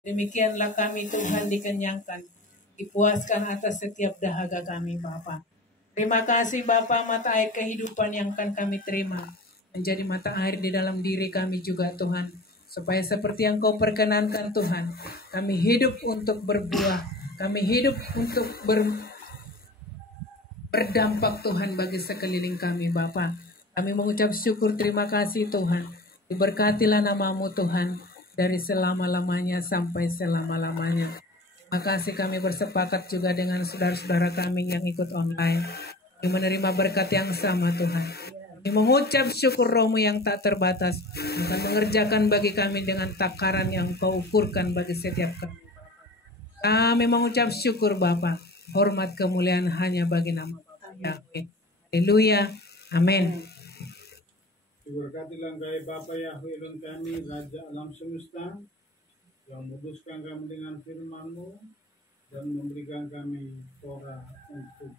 Demikianlah kami Tuhan dikenyangkan, dipuaskan atas setiap dahaga kami Bapa. Terima kasih Bapa, mata air kehidupan yang akan kami terima menjadi mata air di dalam diri kami juga Tuhan. Supaya seperti yang Kau perkenankan Tuhan, kami hidup untuk berbuah, kami hidup untuk berdampak Tuhan bagi sekeliling kami Bapa. Kami mengucap syukur terima kasih Tuhan. Diberkatilah namamu Tuhan dari selama-lamanya sampai selama-lamanya. Terima kasih kami bersepakat juga dengan saudara-saudara kami yang ikut online. Kami menerima berkat yang sama Tuhan. Kami mengucap syukur Roh-Mu yang tak terbatas. Akan mengerjakan bagi kami dengan takaran yang Kau ukurkan bagi setiap kami. Kami mengucap syukur Bapa. Hormat kemuliaan hanya bagi nama Bapa Yahweh. Haleluya. Amin. Diberkatilah Engkau Bapa Yahweh Elohim kami, Raja alam semesta, yang menguduskan kami dengan firman-Mu dan memberikan kami Torah untuk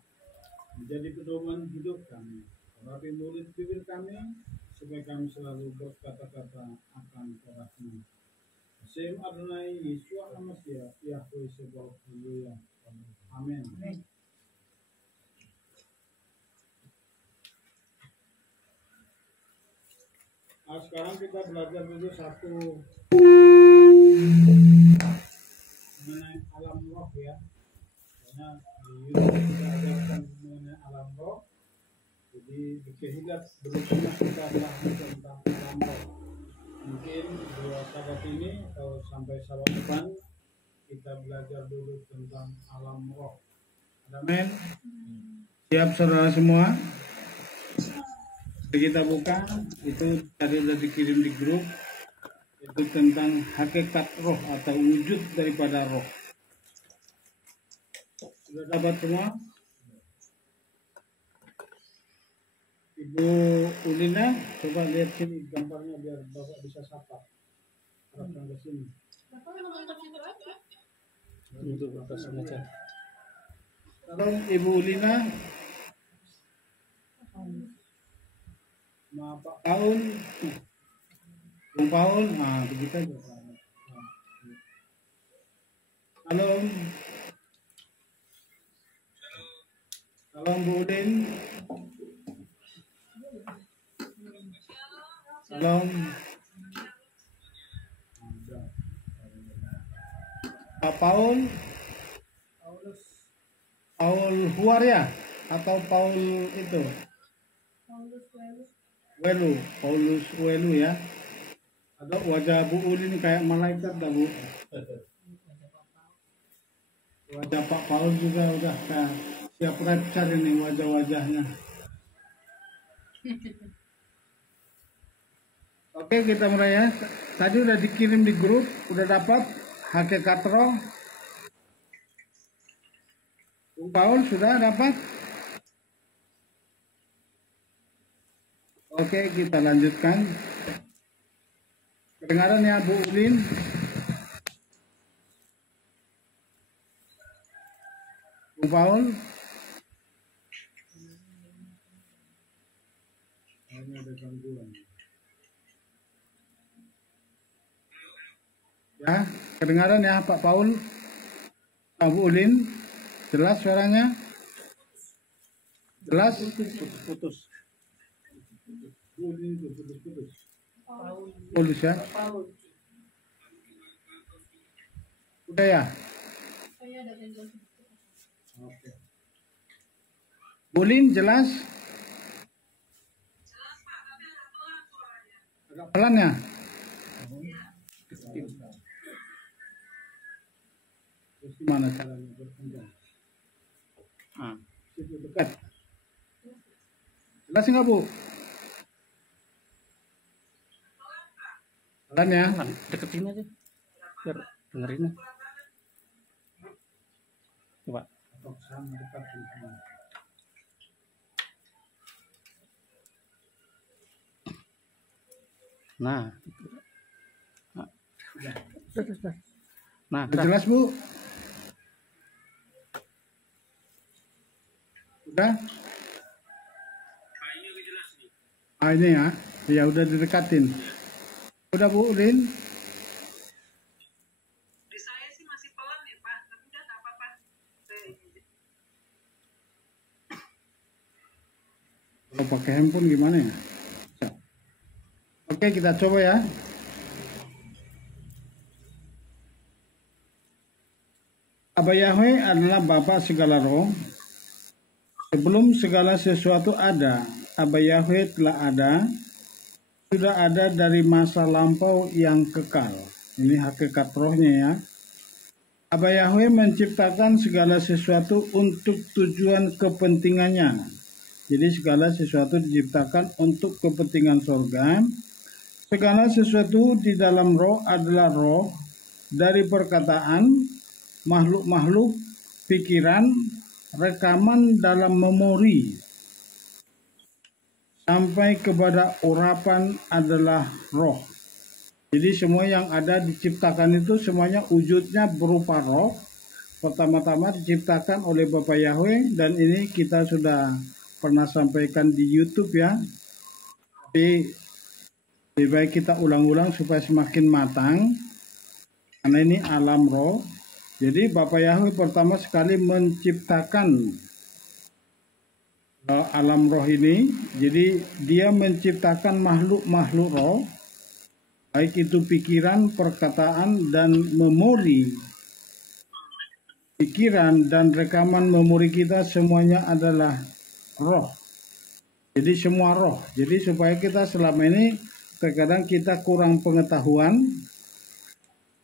menjadi pedoman hidup kami. Rapi murid bibir kami, supaya kami selalu berkata-kata akan Torah-Mu. Sem Adonai Yeshua HaMashiach Yahweh Sebaot. Haleluya. Amin. Nah, sekarang kita belajar dulu satu mengenai alam roh ya. Karena di YouTube kita ajarkan mengenai alam roh. Jadi di Kehilat belum pernah kita bahas tentang alam roh. Mungkin dua sahabat ini atau sampai sahabat depan kita belajar dulu tentang alam roh. Amin. Siap saudara semua? Kita buka, itu tadi sudah dikirim di grup, itu tentang hakikat roh atau wujud daripada roh. Sudah dapat semua? Ibu Ulina, coba lihat sini gambarnya biar Bapak bisa sapa. Harapkan ke sini. Kalau Ibu Ulina, Pak Paul, Bung Paul, nah begitu aja. Halo, halo Bu Udin, halo, Pak Paul, Paul Huaria atau Paul itu? Paulus Welu ya. Ada wajah Bu Ulin kayak malaikat dah Bu. Wajah Pak Paul juga udah kayak siap rapture ini wajah-wajahnya. Oke, kita mulai ya. Tadi udah dikirim di grup, udah dapat hakikat roh. Bu Paul sudah dapat? Oke, kita lanjutkan. Kedengaran ya Bu Ulin? Bu Paul? Ini ada gangguan. Ya, kedengaran ya Pak Paul? Bu Ulin? Jelas suaranya? Jelas? Putus. Paulus ya? Udah ya? Oke. Bulin jelas? Agak pelan ya? Terus gimana caranya berpenjang? Situ dekat. Jelas nggak Bu? Pelan ya? Deketin aja biar dengerin. Coba. Nah. Nah, jelas Bu? Udah? Ini ya. Ya udah didekatin. Udah Bu Ulin? Kalau pakai handphone gimana ya? Oke, kita coba ya. Aba Yahweh adalah Bapa segala roh. Sebelum segala sesuatu ada, Aba Yahweh telah ada, sudah ada dari masa lampau yang kekal. Ini hakikat rohnya ya. Aba Yahweh menciptakan segala sesuatu untuk tujuan kepentingannya. Jadi segala sesuatu diciptakan untuk kepentingan surga. Segala sesuatu di dalam roh adalah roh dari perkataan, makhluk-makhluk, pikiran, rekaman dalam memori, sampai kepada urapan adalah roh. Jadi semua yang ada diciptakan itu semuanya wujudnya berupa roh. Pertama-tama diciptakan oleh Bapak Yahweh, dan ini kita sudah pernah sampaikan di YouTube ya. Tapi lebih baik kita ulang-ulang supaya semakin matang, karena ini alam roh. Jadi Bapak Yahweh pertama sekali menciptakan alam roh ini. Jadi dia menciptakan makhluk-makhluk roh, baik itu pikiran, perkataan, dan memori. Pikiran dan rekaman memori kita semuanya adalah roh. Jadi semua roh. Jadi supaya kita selama ini terkadang kita kurang pengetahuan,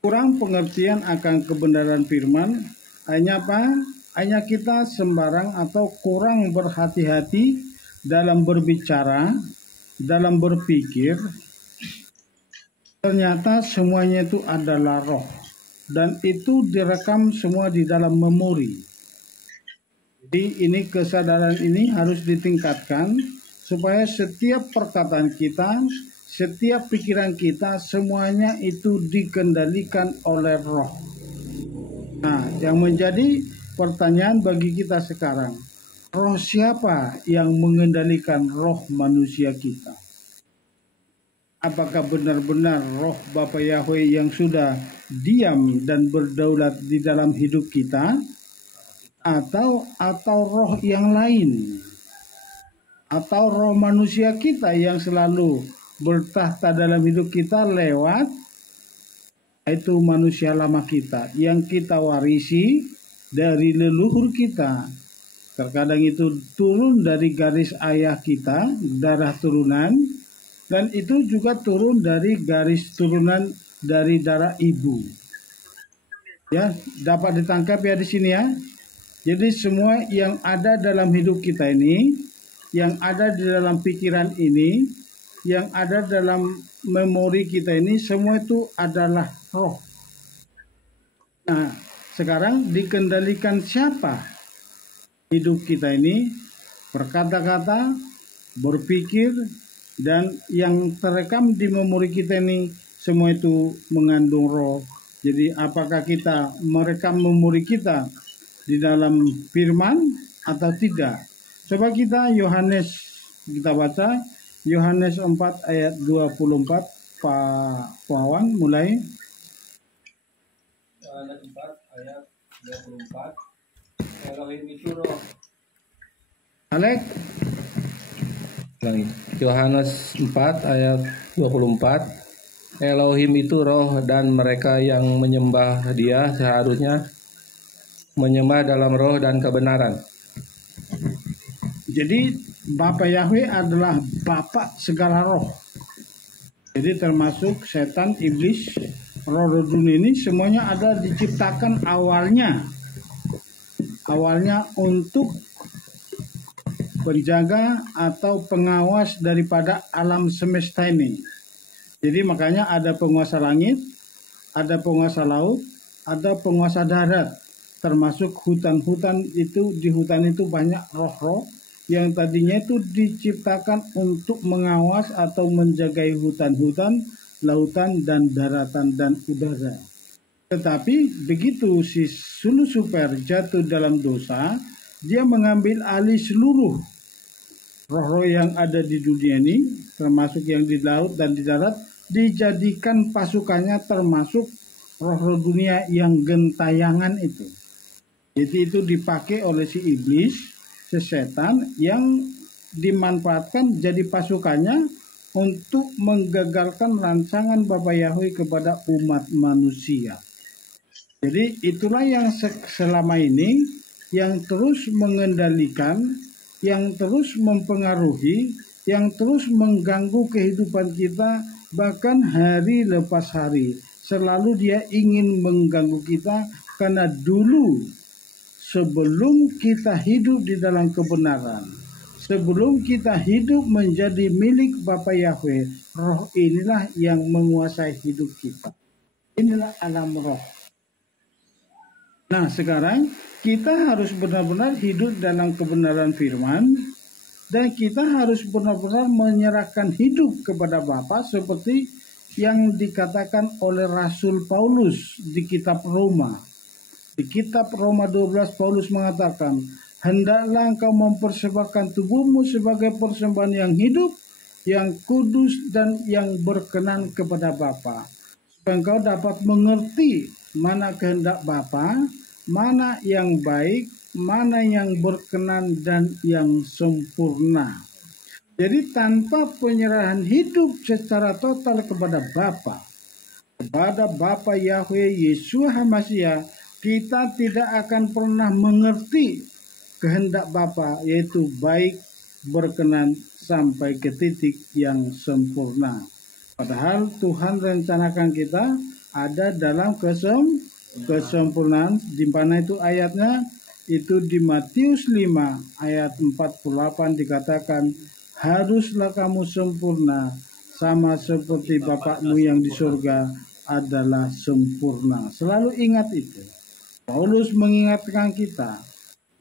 kurang pengertian akan kebenaran firman. Hanya apa? Hanya kita sembarang atau kurang berhati-hati dalam berbicara, dalam berpikir. Ternyata semuanya itu adalah roh. Dan itu direkam semua di dalam memori. Jadi ini kesadaran ini harus ditingkatkan supaya setiap perkataan kita, setiap pikiran kita, semuanya itu dikendalikan oleh roh. Nah, yang menjadi pertanyaan bagi kita sekarang, roh siapa yang mengendalikan roh manusia kita? Apakah benar-benar roh Bapa Yahweh yang sudah diam dan berdaulat di dalam hidup kita, atau roh yang lain, atau roh manusia kita yang selalu bertahta dalam hidup kita lewat itu manusia lama kita yang kita warisi dari leluhur kita. Terkadang itu turun dari garis ayah kita, darah turunan, dan itu juga turun dari garis turunan dari darah ibu. Ya, dapat ditangkap ya di sini ya. Jadi semua yang ada dalam hidup kita ini, yang ada di dalam pikiran ini, yang ada dalam memori kita ini, semua itu adalah roh. Nah, sekarang dikendalikan siapa hidup kita ini? Berkata-kata, berpikir, dan yang terekam di memori kita ini, semua itu mengandung roh. Jadi apakah kita merekam memori kita di dalam firman atau tidak? Coba kita kita baca Yohanes 4 ayat 24, Pak Wawan mulai. Yohanes 4 ayat 24. Elohim itu roh. Alek. Yohanes 4 ayat 24. Elohim itu roh, dan mereka yang menyembah Dia seharusnya menyembah dalam roh dan kebenaran. Jadi Bapa Yahweh adalah Bapa segala roh. Jadi termasuk setan, iblis, roh dunia ini semuanya ada diciptakan awalnya untuk penjaga atau pengawas daripada alam semesta ini. Jadi makanya ada penguasa langit, ada penguasa laut, ada penguasa darat. Termasuk hutan-hutan itu, di hutan itu banyak roh-roh yang tadinya itu diciptakan untuk mengawas atau menjagai hutan-hutan, lautan, dan daratan, dan udara. Tetapi begitu si Lucifer jatuh dalam dosa, dia mengambil alih seluruh roh-roh yang ada di dunia ini, termasuk yang di laut dan di darat, dijadikan pasukannya, termasuk roh-roh dunia yang gentayangan itu. Jadi itu dipakai oleh si iblis, si setan, yang dimanfaatkan jadi pasukannya untuk menggagalkan rancangan Bapa Yahweh kepada umat manusia. Jadi itulah yang selama ini yang terus mengendalikan, yang terus mempengaruhi, yang terus mengganggu kehidupan kita bahkan hari lepas hari. Selalu dia ingin mengganggu kita karena dulu sebelum kita hidup di dalam kebenaran, sebelum kita hidup menjadi milik Bapa Yahweh, roh inilah yang menguasai hidup kita. Inilah alam roh. Nah, sekarang kita harus benar-benar hidup dalam kebenaran firman dan kita harus benar-benar menyerahkan hidup kepada Bapa seperti yang dikatakan oleh Rasul Paulus di kitab Roma. Di kitab Roma 12 Paulus mengatakan, hendaklah engkau mempersembahkan tubuhmu sebagai persembahan yang hidup, yang kudus dan yang berkenan kepada Bapa, supaya engkau dapat mengerti mana kehendak Bapa, mana yang baik, mana yang berkenan dan yang sempurna. Jadi tanpa penyerahan hidup secara total kepada Bapa Yahweh Yesus HaMashiach, kita tidak akan pernah mengerti kehendak Bapa, yaitu baik, berkenan sampai ke titik yang sempurna. Padahal Tuhan rencanakan kita ada dalam kesempurnaan. Di mana itu ayatnya? Itu di Matius 5 ayat 48 dikatakan, haruslah kamu sempurna sama seperti Bapakmu yang di surga adalah sempurna. Selalu ingat itu. Paulus mengingatkan kita,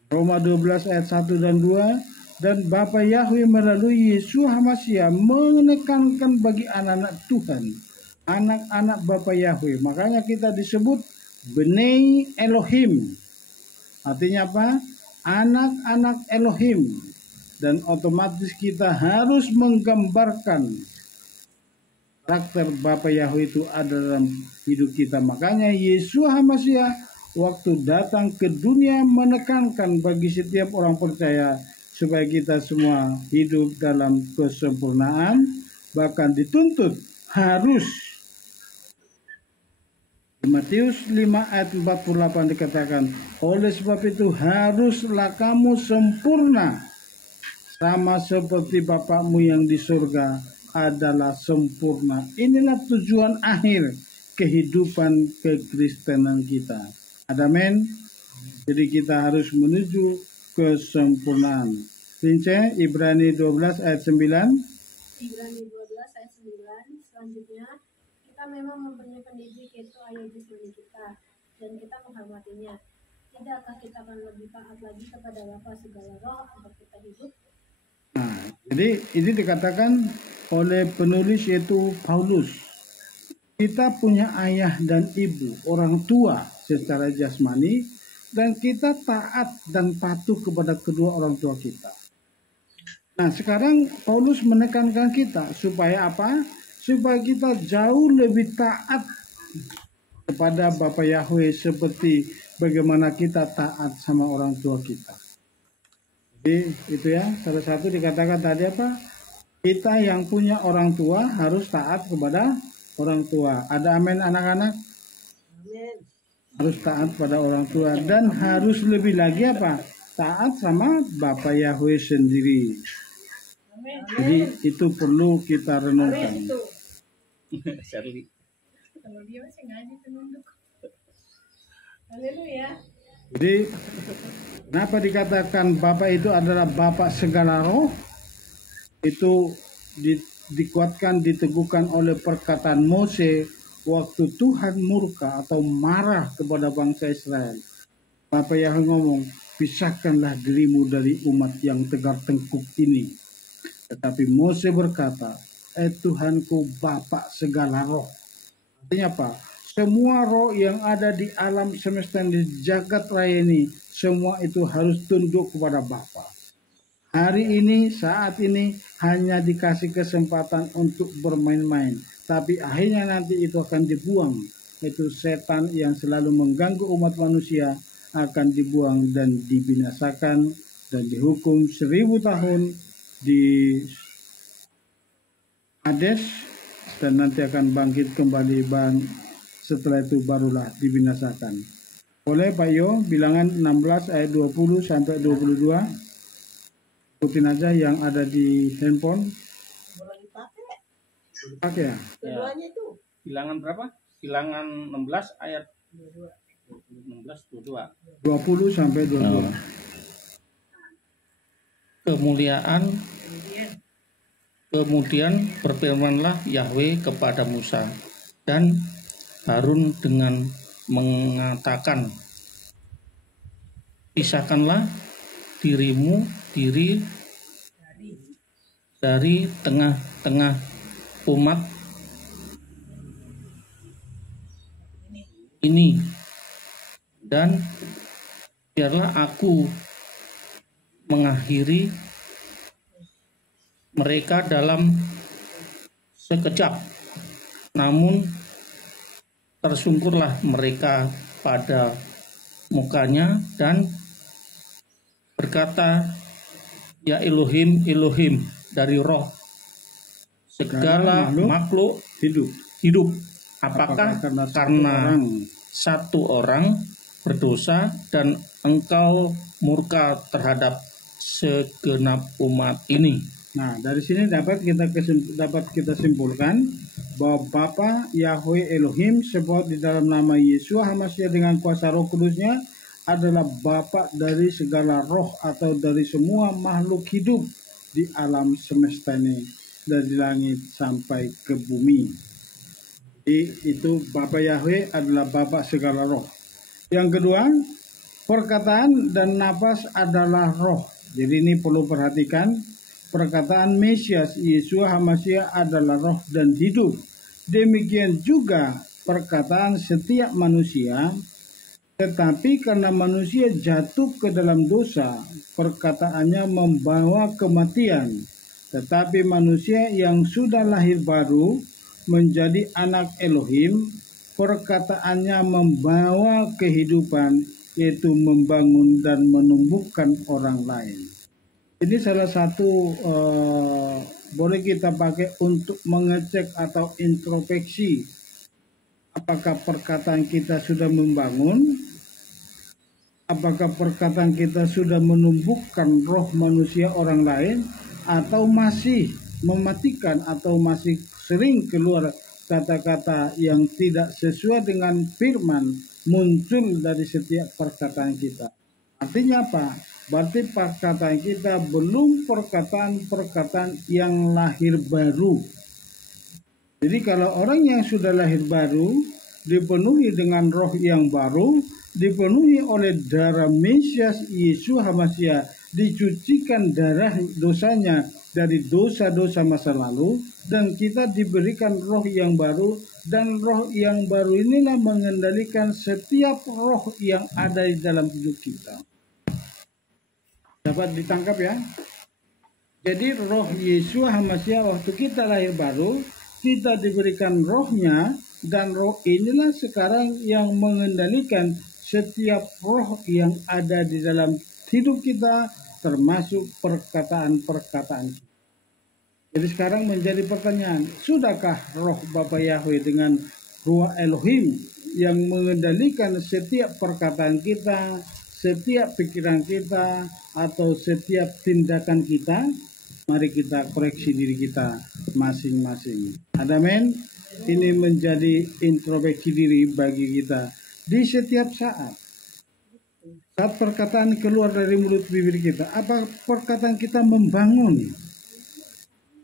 Roma 12 ayat 1 dan 2, dan Bapa Yahweh melalui Yesus HaMashiach menekankan bagi anak-anak Tuhan, anak-anak Bapa Yahweh. Makanya kita disebut Bnei Elohim. Artinya apa? Anak-anak Elohim. Dan otomatis kita harus menggambarkan karakter Bapa Yahweh itu ada dalam hidup kita. Makanya Yesus HaMashiach waktu datang ke dunia menekankan bagi setiap orang percaya supaya kita semua hidup dalam kesempurnaan, bahkan dituntut harus. Di Matius 5 ayat 48 dikatakan, oleh sebab itu haruslah kamu sempurna sama seperti Bapakmu yang di surga adalah sempurna. Inilah tujuan akhir kehidupan kekristenan kita. Amin. Jadi kita harus menuju kesempurnaan. Rince Ibrani 12 ayat 9. Ibrani 12 ayat 9. Selanjutnya, kita memang mempunyai pendidik yaitu ayah jasmani kita, dan kita menghormatinya. Tidakkah kita akan lebih taat lagi kepada Bapa segala roh agar kita hidup? Nah, jadi ini dikatakan oleh penulis yaitu Paulus. Kita punya ayah dan ibu, orang tua secara jasmani, dan kita taat dan patuh kepada kedua orang tua kita. Nah, sekarang Paulus menekankan kita supaya apa? Supaya kita jauh lebih taat kepada Bapa Yahweh seperti bagaimana kita taat sama orang tua kita. Jadi itu ya, salah satu dikatakan tadi apa? Kita yang punya orang tua harus taat kepada orang tua. Ada amin anak-anak? Amin. Harus taat pada orang tua dan harus lebih lagi apa? Taat sama Bapa Yahweh sendiri. Amin. Jadi itu perlu kita renungkan. Shirley. Kalau dia masih ngaji penunduk. Haleluya. Jadi kenapa dikatakan Bapa itu adalah Bapa segala roh? Itu dikuatkan, diteguhkan oleh perkataan Mose waktu Tuhan murka atau marah kepada bangsa Israel. Bapa Yahweh ngomong, pisahkanlah dirimu dari umat yang tegar tengkuk ini. Tetapi Mose berkata, Tuhanku Bapa segala roh. Artinya apa? Semua roh yang ada di alam semesta di jagat raya ini, semua itu harus tunduk kepada Bapa. Hari ini, saat ini hanya dikasih kesempatan untuk bermain-main. Tapi akhirnya nanti itu akan dibuang. Itu setan yang selalu mengganggu umat manusia akan dibuang dan dibinasakan dan dihukum 1000 tahun di Hades dan nanti akan bangkit kembali setelah itu barulah dibinasakan. Boleh Pak Yo, bilangan 16 ayat 20 sampai 22. Ikutin aja yang ada di handphone. Boleh dipakai. Pakai ya? Keduanya itu. Bilangan berapa? Bilangan 16 ayat 16 22. 20 sampai 22. Kemudian berfirmanlah Yahweh kepada Musa dan Harun dengan mengatakan, pisahkanlah diri dari tengah-tengah umat ini, dan biarlah aku mengakhiri mereka dalam sekejap, namun tersungkurlah mereka pada mukanya dan berkata, ya Elohim, Elohim, dari roh segala makhluk hidup. Apakah karena satu orang berdosa dan engkau murka terhadap segenap umat ini? Nah, dari sini dapat kita simpulkan bahwa Bapa Yahweh Elohim sebut di dalam nama Yesus HaMashiach dengan kuasa Roh Kudusnya adalah Bapa dari segala roh atau dari semua makhluk hidup di alam semesta ini, dari langit sampai ke bumi. Jadi itu Bapa Yahweh adalah Bapa segala roh. Yang kedua, perkataan dan nafas adalah roh. Jadi ini perlu perhatikan. Perkataan Mesias Yeshua HaMashiach adalah roh dan hidup. Demikian juga perkataan setiap manusia. Tetapi karena manusia jatuh ke dalam dosa, perkataannya membawa kematian. Tetapi manusia yang sudah lahir baru menjadi anak Elohim, perkataannya membawa kehidupan, yaitu membangun dan menumbuhkan orang lain. Ini salah satu boleh kita pakai untuk mengecek atau introspeksi apakah perkataan kita sudah membangun, apakah perkataan kita sudah menumbuhkan roh manusia orang lain, atau masih mematikan atau masih sering keluar kata-kata yang tidak sesuai dengan firman muncul dari setiap perkataan kita. Artinya apa? Berarti perkataan kita belum perkataan-perkataan yang lahir baru. Jadi kalau orang yang sudah lahir baru, dipenuhi dengan roh yang baru, dipenuhi oleh darah Mesias Yesus HaMashiach, dicucikan darah dosanya dari dosa-dosa masa lalu, dan kita diberikan roh yang baru, dan roh yang baru inilah mengendalikan setiap roh yang ada di dalam hidup kita. Dapat ditangkap ya? Jadi roh Yesus HaMashiach waktu kita lahir baru, kita diberikan rohnya, dan roh inilah sekarang yang mengendalikan setiap roh yang ada di dalam hidup kita, termasuk perkataan-perkataan. Jadi sekarang menjadi pertanyaan, sudahkah roh Bapa Yahweh dengan Ruach Elohim yang mengendalikan setiap perkataan kita, setiap pikiran kita, atau setiap tindakan kita? Mari kita koreksi diri kita masing-masing. Amin. Ini menjadi introspeksi diri bagi kita di setiap saat. Saat perkataan keluar dari mulut bibir kita, apa perkataan kita membangun?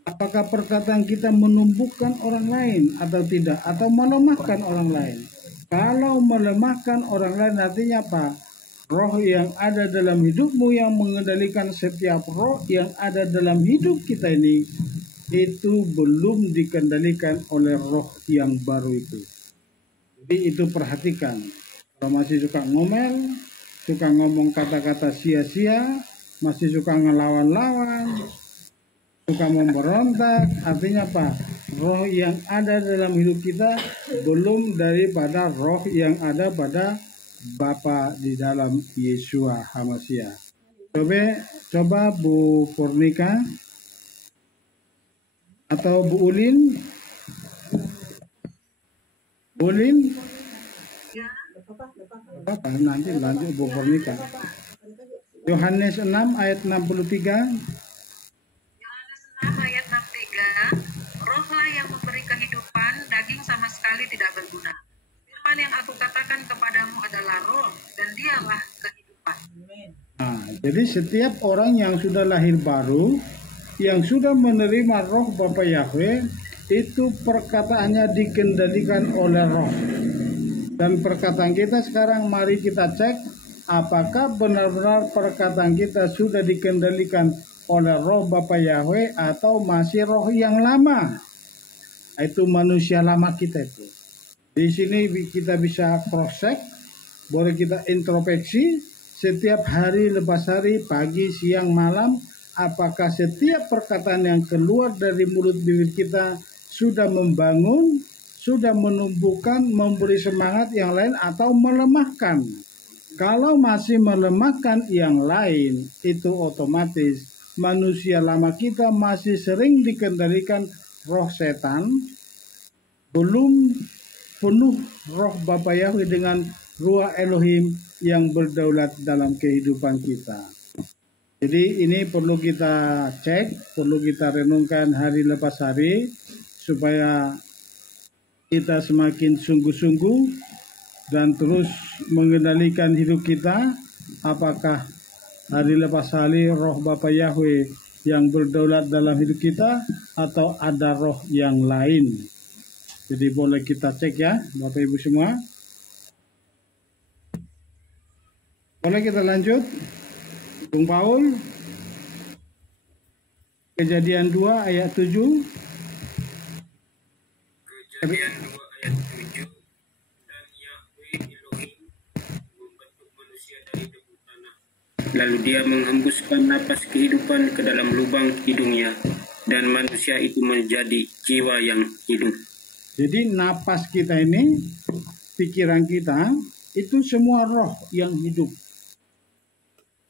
Apakah perkataan kita menumbuhkan orang lain atau tidak? Atau melemahkan orang lain? Kalau melemahkan orang lain artinya apa? Roh yang ada dalam hidupmu yang mengendalikan setiap roh yang ada dalam hidup kita ini, itu belum dikendalikan oleh roh yang baru itu. Jadi itu perhatikan. Kalau masih suka ngomel, suka ngomong kata-kata sia-sia, masih suka ngelawan-lawan, suka memberontak, artinya apa? Roh yang ada dalam hidup kita belum daripada roh yang ada pada Bapa di dalam Yeshua HaMashiach. Coba Bu Purnika Atau Bu Ulin? Bu Ulin? Apa, nanti lanjut Bu Purnika. Yohanes 6 ayat 63. Yohanes 6 ayat 63, rohlah yang memberi kehidupan, daging sama sekali tidak berguna. Firman yang aku katakan kepadamu adalah roh, dan dialah kehidupan. Nah, jadi setiap orang yang sudah lahir baru, yang sudah menerima roh Bapa Yahweh, itu perkataannya dikendalikan oleh roh. Dan perkataan kita sekarang mari kita cek apakah benar-benar perkataan kita sudah dikendalikan oleh roh Bapa Yahweh atau masih roh yang lama. Itu manusia lama kita itu. Di sini kita bisa cross check, boleh kita introspeksi setiap hari lepas hari, pagi, siang, malam, apakah setiap perkataan yang keluar dari mulut bibir kita sudah membangun, sudah menumbuhkan, memberi semangat yang lain atau melemahkan. Kalau masih melemahkan yang lain, itu otomatis manusia lama kita masih sering dikendalikan roh setan, belum penuh roh Bapa Yahweh dengan Ruah Elohim yang berdaulat dalam kehidupan kita. Jadi ini perlu kita cek, perlu kita renungkan hari lepas hari supaya kita semakin sungguh-sungguh dan terus mengendalikan hidup kita. Apakah hari lepas hari roh Bapa Yahweh yang berdaulat dalam hidup kita atau ada roh yang lain. Jadi boleh kita cek ya Bapak Ibu semua. Boleh kita lanjut, Bung Paul. Kejadian 2 ayat 7. Kejadian 2 ayat 7. Dan Yahweh Elohim membentuk manusia dari debu tanah. Lalu dia menghembuskan napas kehidupan ke dalam lubang hidungnya, dan manusia itu menjadi jiwa yang hidup. Jadi napas kita ini, pikiran kita, itu semua roh yang hidup.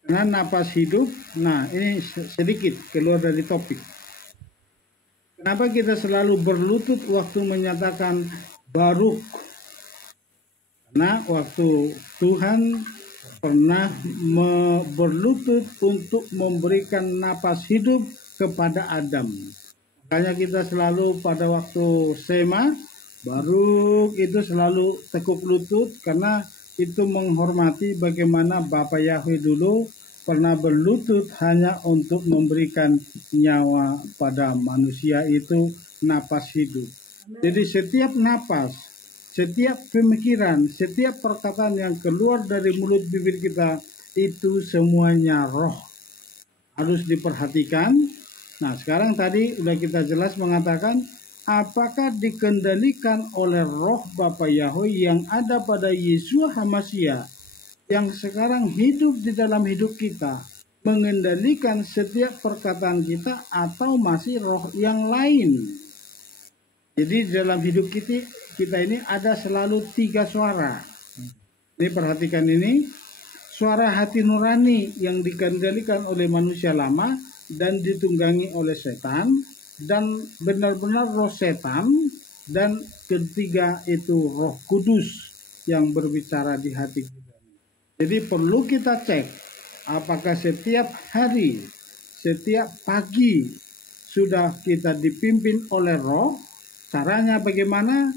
Karena napas hidup, nah ini sedikit keluar dari topik. Kenapa kita selalu berlutut waktu menyatakan Baruk? Karena waktu Tuhan pernah berlutut untuk memberikan napas hidup kepada Adam. Makanya kita selalu pada waktu Sema, Baruk itu selalu tekuk lutut karena itu menghormati bagaimana Bapa Yahweh dulu pernah berlutut hanya untuk memberikan nyawa pada manusia, itu napas hidup. Jadi setiap napas, setiap pemikiran, setiap perkataan yang keluar dari mulut bibir kita itu semuanya roh. Harus diperhatikan. Nah sekarang tadi sudah kita jelas mengatakan apakah dikendalikan oleh roh Bapa Yahweh yang ada pada Yeshua HaMasyiah yang sekarang hidup di dalam hidup kita, mengendalikan setiap perkataan kita atau masih roh yang lain. Jadi dalam hidup kita ini ada selalu 3 suara. Ini perhatikan ini, suara hati nurani yang dikendalikan oleh manusia lama dan ditunggangi oleh setan, dan benar-benar roh setan, dan ketiga itu roh kudus yang berbicara di hati kita. Jadi perlu kita cek apakah setiap hari, setiap pagi sudah kita dipimpin oleh roh. Caranya bagaimana?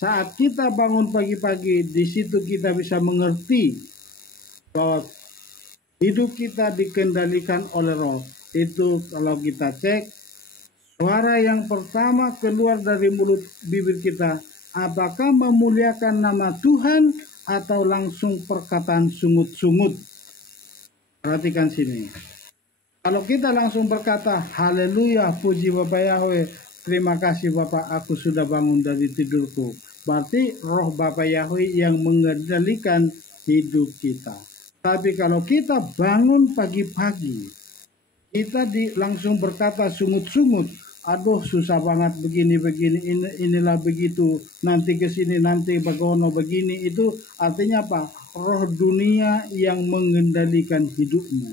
Saat kita bangun pagi-pagi, di situ kita bisa mengerti bahwa hidup kita dikendalikan oleh roh. Itu kalau kita cek suara yang pertama keluar dari mulut bibir kita, apakah memuliakan nama Tuhan atau langsung perkataan sungut-sungut? Perhatikan sini. Kalau kita langsung berkata, haleluya, puji Bapak Yahweh, terima kasih Bapak, aku sudah bangun dari tidurku. Berarti roh Bapak Yahweh yang mengendalikan hidup kita. Tapi kalau kita bangun pagi-pagi, kita langsung berkata sungut-sungut, aduh susah banget begini-begini, inilah begitu, nanti ke sini, nanti bagono begini, itu artinya apa? Roh dunia yang mengendalikan hidupmu,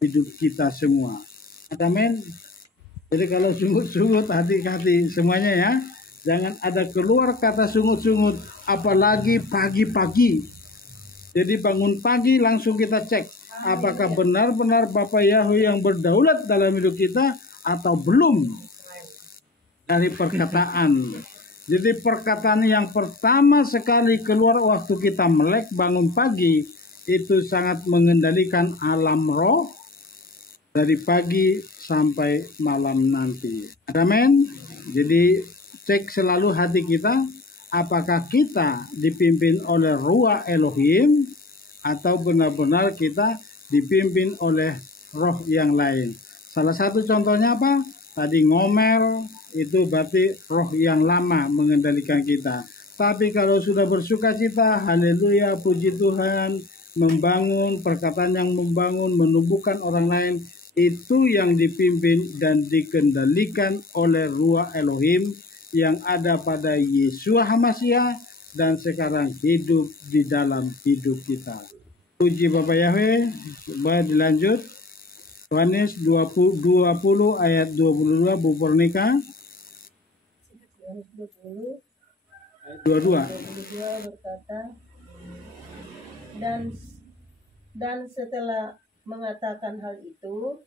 hidup kita semua. Amin. Jadi kalau sungut-sungut, hati-hati semuanya ya. Jangan ada keluar kata sungut-sungut, apalagi pagi-pagi. Jadi bangun pagi langsung kita cek, apakah benar-benar Bapak Yahweh yang berdaulat dalam hidup kita atau belum. Dari perkataan. Jadi perkataan yang pertama sekali keluar waktu kita melek bangun pagi, itu sangat mengendalikan alam roh dari pagi sampai malam nanti. Amin. Jadi cek selalu hati kita, apakah kita dipimpin oleh Ruach Elohim atau benar-benar kita dipimpin oleh roh yang lain. Salah satu contohnya apa? Tadi ngomel, itu berarti roh yang lama mengendalikan kita. Tapi kalau sudah bersuka cita, haleluya, puji Tuhan, membangun, perkataan yang membangun, menumbuhkan orang lain, itu yang dipimpin dan dikendalikan oleh Ruach Elohim yang ada pada Yeshua HaMashiach dan sekarang hidup di dalam hidup kita. Puji Bapak Yahweh. Coba dilanjut. Yohanes 20 ayat 22, Bu Purnika. Yohanes 20 ayat 22. berkata, dan setelah mengatakan hal itu,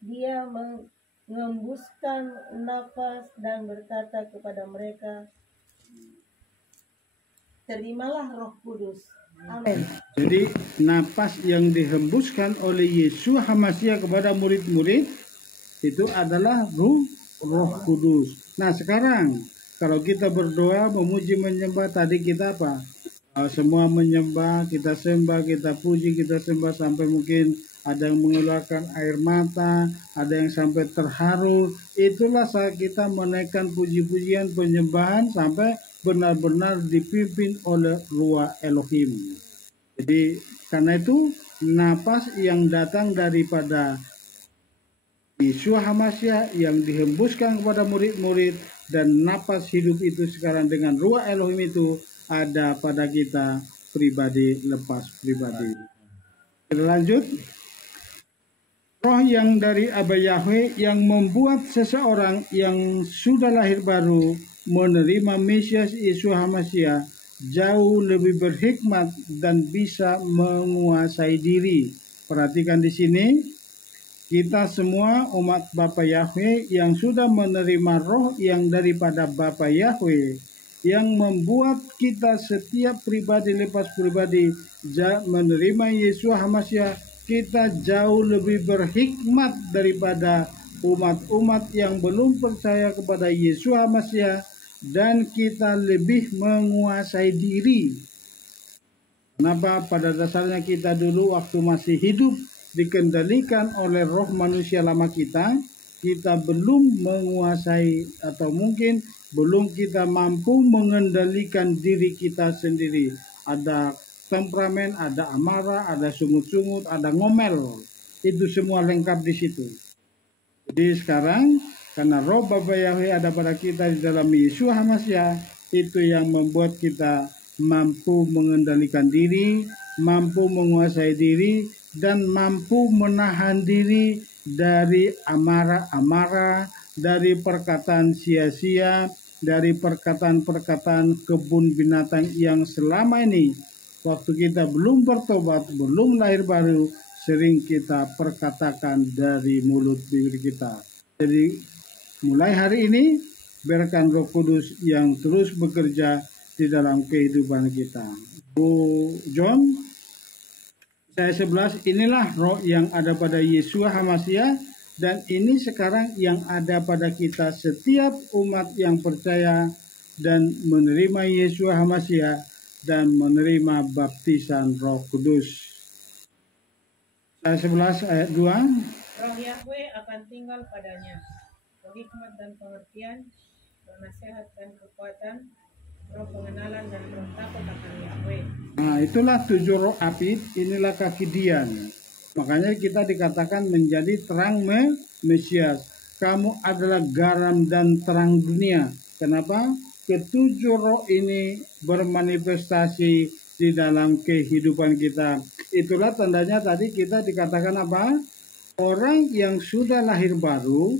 dia mengembuskan nafas dan berkata kepada mereka, terimalah Roh Kudus. Amin. Jadi napas yang dihembuskan oleh Yeshua HaMashiach kepada murid-murid itu adalah Roh Kudus. Nah sekarang kalau kita berdoa, memuji, menyembah, tadi kita apa? Semua menyembah, kita sembah, kita puji, kita sembah sampai mungkin ada yang mengeluarkan air mata, ada yang sampai terharu. Itulah saat kita menaikkan puji-pujian, penyembahan sampai benar-benar dipimpin oleh Ruach Elohim. Jadi karena itu napas yang datang daripada Yeshua HaMashiach yang dihembuskan kepada murid-murid dan napas hidup itu sekarang dengan Ruach Elohim itu ada pada kita pribadi lepas pribadi. Kita lanjut. Roh yang dari Abba Yahweh yang membuat seseorang yang sudah lahir baru menerima Mesias Yeshua HaMashiach jauh lebih berhikmat dan bisa menguasai diri. Perhatikan di sini, kita semua umat Bapa Yahweh yang sudah menerima roh yang daripada Bapa Yahweh yang membuat kita setiap pribadi lepas pribadi menerima Yeshua HaMashiach, kita jauh lebih berhikmat daripada umat-umat yang belum percaya kepada Yeshua HaMashiach dan kita lebih menguasai diri. Kenapa? Pada dasarnya kita dulu waktu masih hidup dikendalikan oleh roh manusia lama kita belum menguasai atau mungkin belum kita mampu mengendalikan diri kita sendiri. Ada temperamen, ada amarah, ada sungut-sungut, ada ngomel. Itu semua lengkap di situ. Jadi sekarang karena roh Bapa Yahweh ada pada kita di dalam Yeshua HaMashiach, itu yang membuat kita mampu mengendalikan diri, mampu menguasai diri, dan mampu menahan diri dari amarah-amarah, dari perkataan sia-sia, dari perkataan-perkataan kebun binatang yang selama ini waktu kita belum bertobat, belum lahir baru, sering kita perkatakan dari mulut bibir kita. Jadi mulai hari ini biarkan Roh Kudus yang terus bekerja di dalam kehidupan kita. Bu John, saya 11, inilah roh yang ada pada Yeshua HaMashiach dan ini sekarang yang ada pada kita setiap umat yang percaya dan menerima Yeshua HaMashiach dan menerima baptisan Roh Kudus. Saya 11 ayat 2. Roh Yahweh akan tinggal padanya, roh hikmat dan pengertian, roh nasihat dan kekuatan, roh pengenalan dan roh takut akan Yahweh. Nah itulah 7 roh apit, inilah kaki Dian. Makanya kita dikatakan menjadi terang Mesias. Kamu adalah garam dan terang dunia. Kenapa? Ketujuh roh ini bermanifestasi di dalam kehidupan kita. Itulah tandanya tadi kita dikatakan apa? Orang yang sudah lahir baru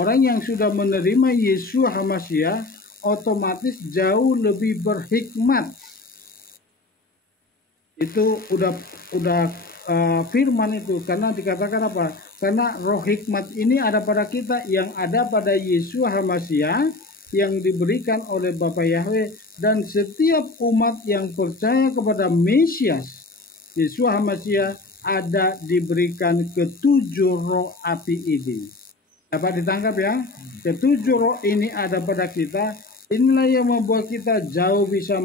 Orang yang sudah menerima Yesus HaMasyiah otomatis jauh lebih berhikmat. Itu udah firman itu, karena dikatakan apa? Karena roh hikmat ini ada pada kita, yang ada pada Yesus HaMasyiah yang diberikan oleh Bapa Yahweh, dan setiap umat yang percaya kepada Mesias Yesus HaMasyiah ada diberikan ketujuh roh api ini. Dapat ditangkap ya? Ketujuh roh ini ada pada kita. Inilah yang membuat kita jauh bisa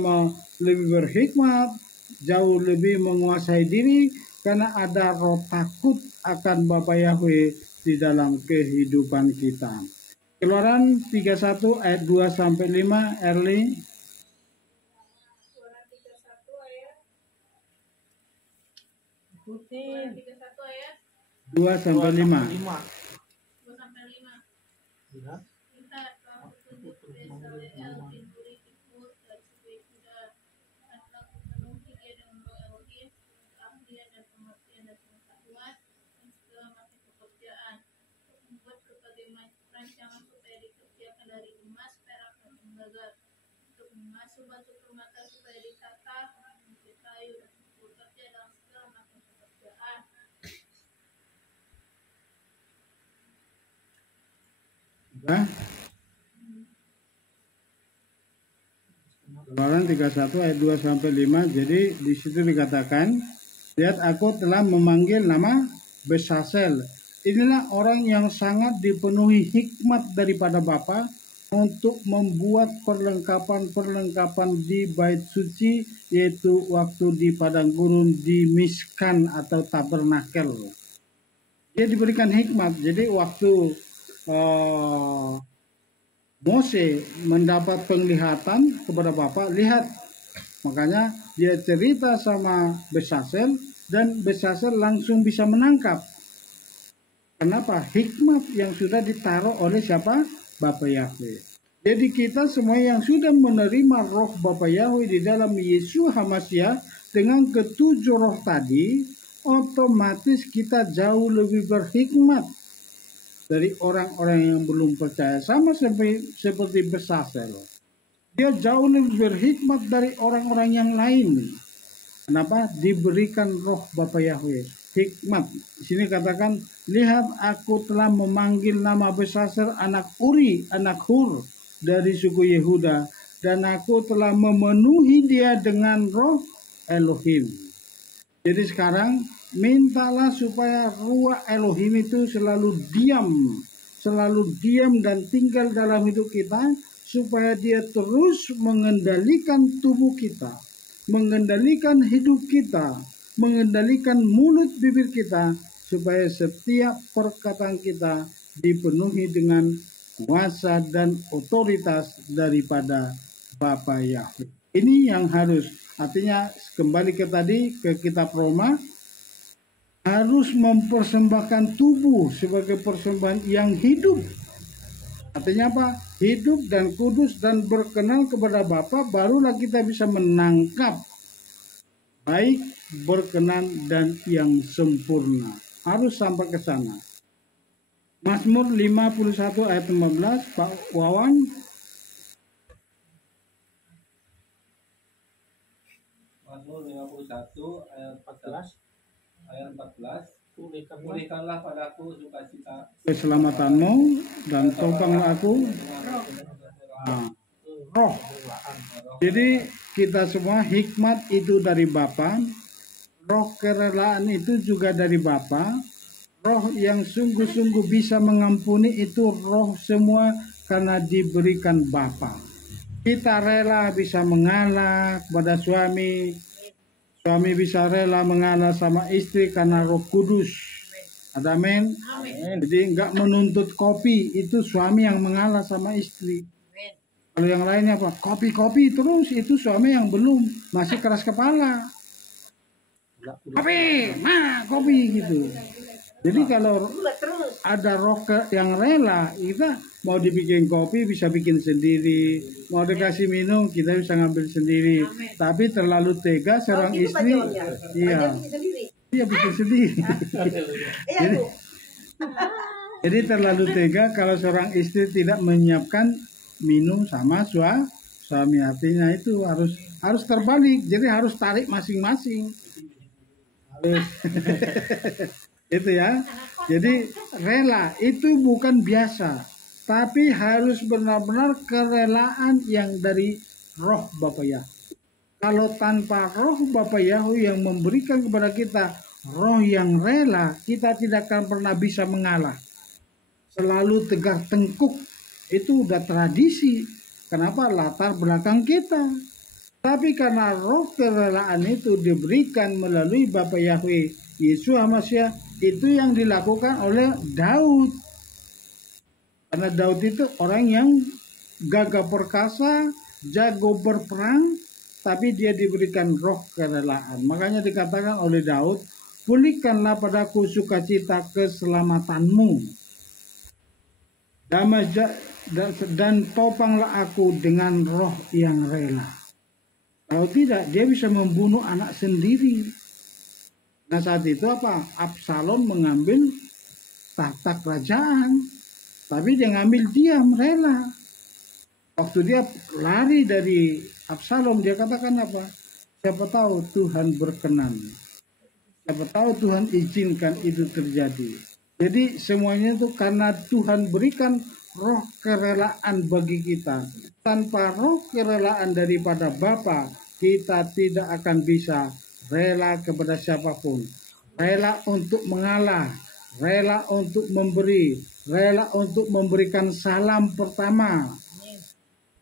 lebih berhikmat, jauh lebih menguasai diri, karena ada roh takut akan Bapa Yahweh di dalam kehidupan kita. Keluaran 31 ayat 2 sampai 5, Erli. Keluaran 31 ayat Ikutin. 31 ayat 2 sampai 5. 2 sampai 5. Lihat, kamu tunjuk Bezaleel bin Uri ikut dari suku Yehuda, dan aku penuhi dia dengan roh Elohim, keahlian dan pengertian dan pengetahuan, dan segala macam pekerjaan, untuk membuat berbagai macam rancangan supaya dikerjakan dari emas, perak, dan tembaga, untuk mengasuh batu permata supaya ditata, menjadi kayu, dan bekerja dalam segala macam pekerjaan. Sudah? Keluaran 31 ayat 2 sampai 5. Jadi di situ dikatakan, lihat aku telah memanggil nama Besasel. Inilah orang yang sangat dipenuhi hikmat daripada Bapa untuk membuat perlengkapan-perlengkapan di bait suci, yaitu waktu di padang gurun di Miskan atau tabernakel. Dia diberikan hikmat. Jadi waktu Mose mendapat penglihatan kepada Bapa, lihat, makanya dia cerita sama Besasel, dan Besasel langsung bisa menangkap. Kenapa? Hikmat yang sudah ditaruh oleh siapa? Bapa Yahweh. Jadi kita semua yang sudah menerima roh Bapa Yahweh di dalam Yesus HaMasyiah dengan ketujuh roh tadi, otomatis kita jauh lebih berhikmat dari orang-orang yang belum percaya. Sama seperti Besasel. Dia jauh lebih berhikmat dari orang-orang yang lain. Kenapa? Diberikan roh Bapa Yahweh. Hikmat. Di sini katakan, lihat aku telah memanggil nama Besasel anak Uri, anak Hur dari suku Yehuda, dan aku telah memenuhi dia dengan roh Elohim. Jadi sekarang mintalah supaya ruah Elohim itu selalu diam dan tinggal dalam hidup kita, supaya dia terus mengendalikan tubuh kita, mengendalikan hidup kita, mengendalikan mulut bibir kita, supaya setiap perkataan kita dipenuhi dengan kuasa dan otoritas daripada Bapa Yahweh. Ini yang harus, artinya kembali ke tadi, ke kitab Roma, harus mempersembahkan tubuh sebagai persembahan yang hidup. Artinya apa? Hidup dan kudus dan berkenan kepada Bapa, barulah kita bisa menangkap baik, berkenan, dan yang sempurna. Harus sampai ke sana. Mazmur 51 ayat 15, Pak Wawan. Mazmur 51 ayat 14. Ayat 14. Pulihkanlah padaku sukacita Keselamatanmu dan topanglah aku. Nah, roh. Jadi kita semua hikmat itu dari Bapa, roh kerelaan itu juga dari Bapa, roh yang sungguh-sungguh bisa mengampuni itu roh semua karena diberikan Bapa. Kita rela bisa mengalah kepada suami, suami bisa rela mengalah sama istri karena Roh Kudus. Amin. Jadi enggak menuntut kopi, itu suami yang mengalah sama istri. Kalau yang lainnya apa? Kopi-kopi terus, itu suami yang belum, masih keras kepala. Kopi, kopi gitu. Jadi kalau ada roh yang rela, kita mau dibikin kopi bisa bikin sendiri, mau dikasih minum kita bisa ngambil sendiri. Amin. Tapi terlalu tega seorang istri, iya bikin sendiri. Jadi terlalu tega kalau seorang istri tidak menyiapkan minum sama suami, artinya itu harus terbalik. Jadi harus tarik masing-masing. Harus itu ya. Jadi rela itu bukan biasa, tapi harus benar-benar kerelaan yang dari roh Bapa Yahweh. Kalau tanpa roh Bapa Yahweh yang memberikan kepada kita roh yang rela, kita tidak akan pernah bisa mengalah. Selalu tegak tengkuk, itu udah tradisi. Kenapa? Latar belakang kita. Tapi karena roh kerelaan itu diberikan melalui Bapa Yahweh, Yesus Masya, itu yang dilakukan oleh Daud. Karena Daud itu orang yang gagah perkasa, jago berperang, tapi dia diberikan roh kerelaan. Makanya dikatakan oleh Daud, pulihkanlah padaku sukacita keselamatanmu. Dan topanglah aku dengan roh yang rela. Kalau tidak, dia bisa membunuh anak sendiri. Nah saat itu apa? Absalom mengambil tahta kerajaan. Tapi dia ngambil diam, rela. Waktu dia lari dari Absalom, dia katakan apa? Siapa tahu Tuhan berkenan. Siapa tahu Tuhan izinkan itu terjadi. Jadi semuanya itu karena Tuhan berikan roh kerelaan bagi kita. Tanpa roh kerelaan daripada Bapa, kita tidak akan bisa rela kepada siapapun. Rela untuk mengalah, rela untuk memberi, rela untuk memberikan salam pertama.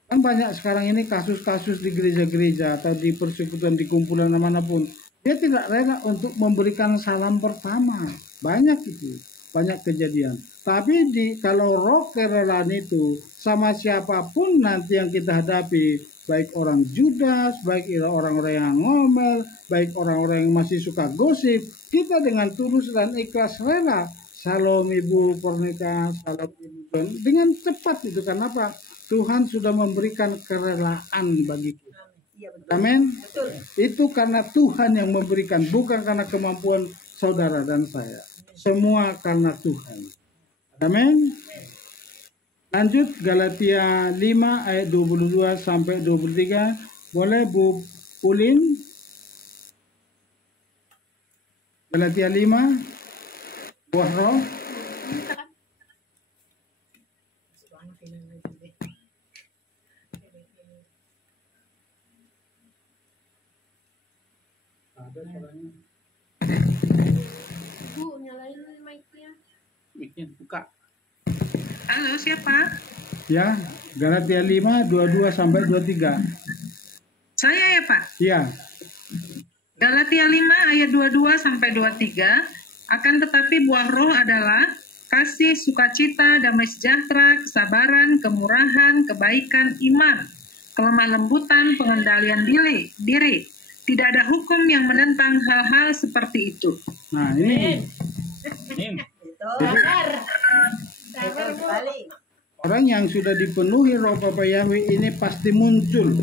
Kan banyak sekarang ini kasus-kasus di gereja-gereja atau di persekutuan, di kumpulan manapun. Dia tidak rela untuk memberikan salam pertama. Banyak itu. Banyak kejadian. Tapi kalau roh kerelaan itu sama siapapun nanti yang kita hadapi, baik orang Judas, baik orang-orang yang ngomel, baik orang-orang yang masih suka gosip, kita dengan tulus dan ikhlas rela. Salam Ibu Pernita, salam Ibu John. Dengan cepat itu, kenapa? Tuhan sudah memberikan kerelaan bagi kita. Amin. Itu karena Tuhan yang memberikan, bukan karena kemampuan saudara dan saya. Semua karena Tuhan. Amin. Lanjut Galatia 5 ayat 22 sampai 23. Boleh Bu Ulin? Galatia 5 buah roh. Ada suaranya. Bu, nyalain mic-nya. Mic-nya buka. Halo, siapa? Ya, Galatia 5 22 sampai 23. Saya ya, Pak. Iya. Galatia 5 ayat 22 sampai 23. Akan tetapi buah roh adalah kasih, sukacita, damai sejahtera, kesabaran, kemurahan, kebaikan, iman, kelemah lembutan, pengendalian diri. Tidak ada hukum yang menentang hal-hal seperti itu. Nah, ini. Orang yang sudah dipenuhi roh Bapa Yahweh ini pasti muncul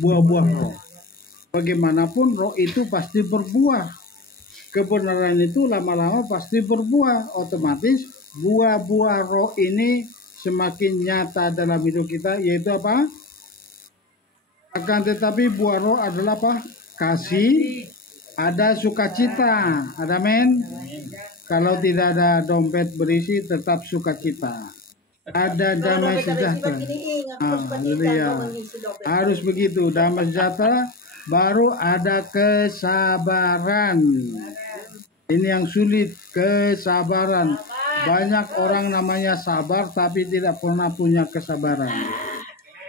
buah-buah roh. Bagaimanapun roh itu pasti berbuah. Kebenaran itu lama-lama pasti berbuah. Otomatis buah-buah roh ini semakin nyata dalam hidup kita, yaitu apa? Akan tetapi buah roh adalah apa? Kasih, ada sukacita, ada men. Kalau tidak ada dompet berisi, tetap sukacita. Ada damai sejahtera. Harus begitu, damai sejahtera. Baru ada kesabaran. Ini yang sulit, kesabaran. Banyak orang namanya sabar, tapi tidak pernah punya kesabaran.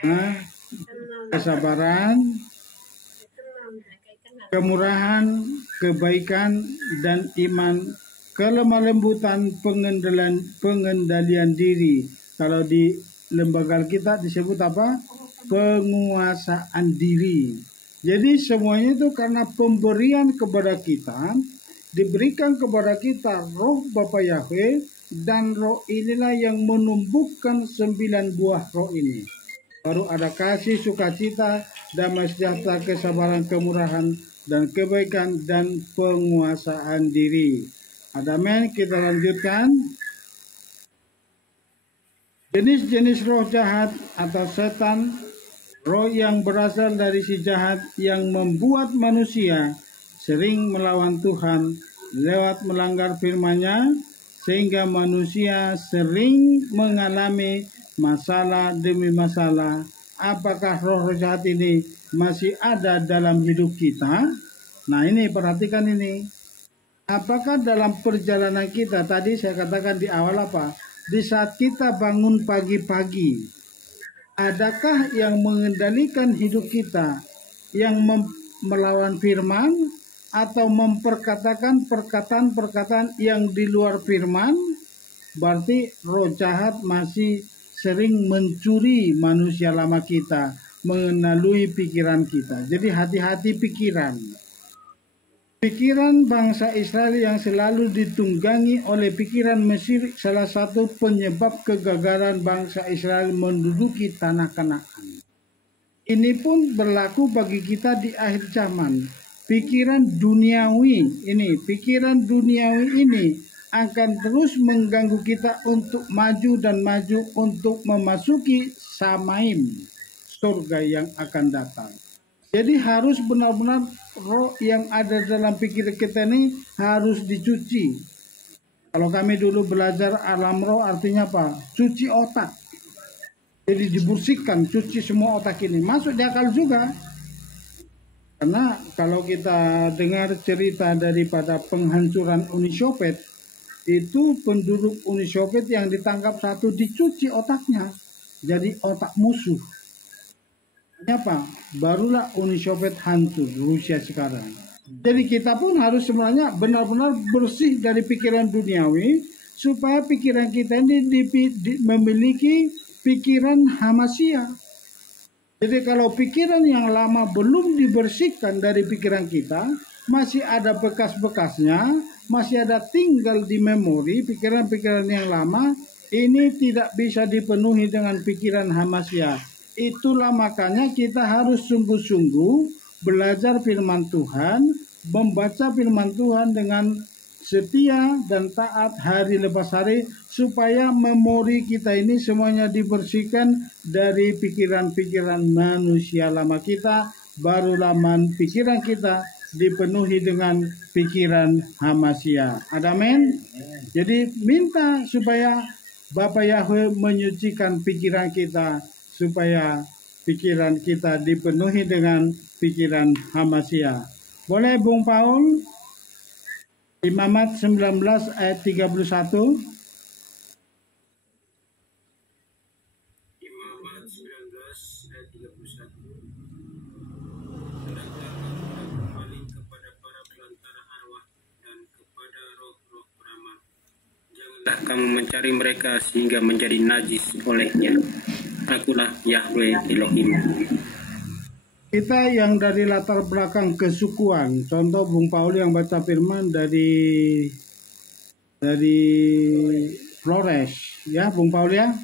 Nah, kesabaran, kemurahan, kebaikan, dan iman, kelemah lembutan, pengendalian diri. Kalau di lembaga kita disebut apa? Penguasaan diri. Jadi semuanya itu karena pemberian kepada kita, diberikan kepada kita roh Bapa Yahweh, dan roh inilah yang menumbuhkan 9 buah roh ini. Baru ada kasih, sukacita, damai sejahtera, kesabaran, kemurahan, dan kebaikan, dan penguasaan diri. Ada men, kita lanjutkan. Jenis-jenis roh jahat atau setan, roh yang berasal dari si jahat yang membuat manusia sering melawan Tuhan lewat melanggar firman-Nya, sehingga manusia sering mengalami masalah demi masalah. Apakah roh jahat ini masih ada dalam hidup kita? Nah ini, perhatikan ini. Apakah dalam perjalanan kita, tadi saya katakan di awal apa? Di saat kita bangun pagi-pagi, adakah yang mengendalikan hidup kita yang melawan firman atau memperkatakan perkataan-perkataan yang di luar firman? Berarti roh jahat masih sering mencuri manusia lama kita melalui pikiran kita. Jadi hati-hati pikiran. Pikiran bangsa Israel yang selalu ditunggangi oleh pikiran Mesir salah satu penyebab kegagalan bangsa Israel menduduki tanah Kanaan. Ini pun berlaku bagi kita di akhir zaman. Pikiran duniawi ini akan terus mengganggu kita untuk maju dan maju untuk memasuki Samaim, surga yang akan datang. Jadi harus benar-benar roh yang ada dalam pikiran kita ini harus dicuci. Kalau kami dulu belajar alam roh artinya apa? Cuci otak. Jadi dibersihkan, cuci semua otak ini. Masuk di akal juga. Karena kalau kita dengar cerita daripada penghancuran Uni Soviet, itu penduduk Uni Soviet yang ditangkap satu dicuci otaknya. Jadi otak musuh. Apa? Barulah Uni Soviet hancur, Rusia sekarang. Jadi kita pun harus sebenarnya benar-benar bersih dari pikiran duniawi supaya pikiran kita ini memiliki pikiran Hamasia. Jadi kalau pikiran yang lama belum dibersihkan dari pikiran kita, masih ada bekas-bekasnya, masih ada tinggal di memori pikiran-pikiran yang lama, ini tidak bisa dipenuhi dengan pikiran Hamasia. Itulah makanya kita harus sungguh-sungguh belajar firman Tuhan, membaca firman Tuhan dengan setia dan taat hari lepas hari, supaya memori kita ini semuanya dibersihkan dari pikiran-pikiran manusia lama kita, barulah pikiran kita dipenuhi dengan pikiran Hamasia. Amin. Jadi minta supaya Bapa Yahweh menyucikan pikiran kita, supaya pikiran kita dipenuhi dengan pikiran Hamasia. Boleh Bung Paul? Imamat 19 ayat 31. Imamat 19 ayat 31. Kembali kepada para pelantara arwah dan kepada roh-roh beramal. Janganlah kamu mencari mereka sehingga menjadi najis olehnya. Akulah Yahweh Elohim. Kita yang dari latar belakang kesukuan, contoh Bung Paul yang baca firman dari Flores, ya Bung Paul ya,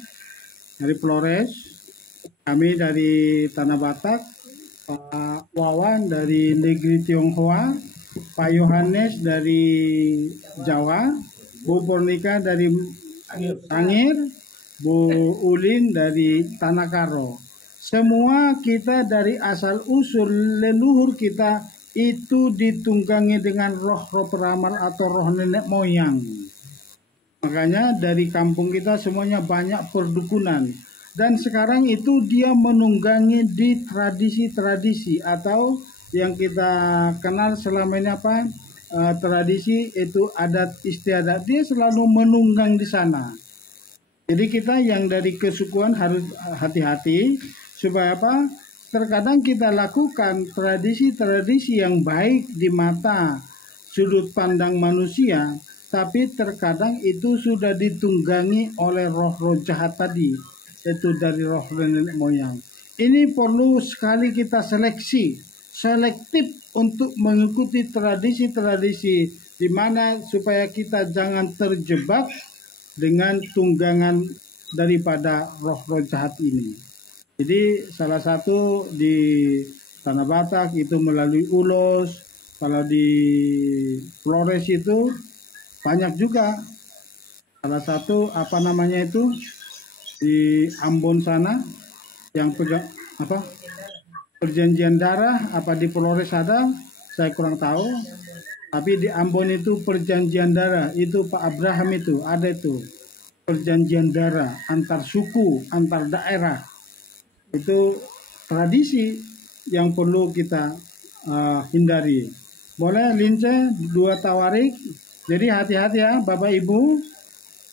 dari Flores. Kami dari Tanah Batak, Pak Wawan dari negeri Tionghoa, Pak Yohanes dari Jawa, Bu Purnika dari Sangir, Bu Ulin dari Tanah Karo. Semua kita dari asal usul leluhur kita itu ditunggangi dengan roh-roh peramal atau roh nenek moyang. Makanya dari kampung kita semuanya banyak perdukunan. Dan sekarang itu dia menunggangi di tradisi-tradisi atau yang kita kenal selama ini apa? Tradisi itu adat istiadat. Dia selalu menunggang di sana. Jadi kita yang dari kesukuan harus hati-hati. Supaya apa? Terkadang kita lakukan tradisi-tradisi yang baik di mata sudut pandang manusia, tapi terkadang itu sudah ditunggangi oleh roh-roh jahat tadi, itu dari roh nenek moyang. Ini perlu sekali kita selektif untuk mengikuti tradisi-tradisi di mana supaya kita jangan terjebak dengan tunggangan daripada roh-roh jahat ini. Jadi salah satu di Tanah Batak itu melalui ulos, kalau di Flores itu banyak juga. Salah satu apa namanya itu di Ambon sana yang pegang apa perjanjian darah, apa di Flores ada, saya kurang tahu. Tapi di Ambon itu perjanjian darah, itu Pak Abraham itu ada itu perjanjian darah antar suku, antar daerah. Itu tradisi yang perlu kita hindari. Boleh lince 2 tawarik. Jadi hati-hati ya Bapak Ibu,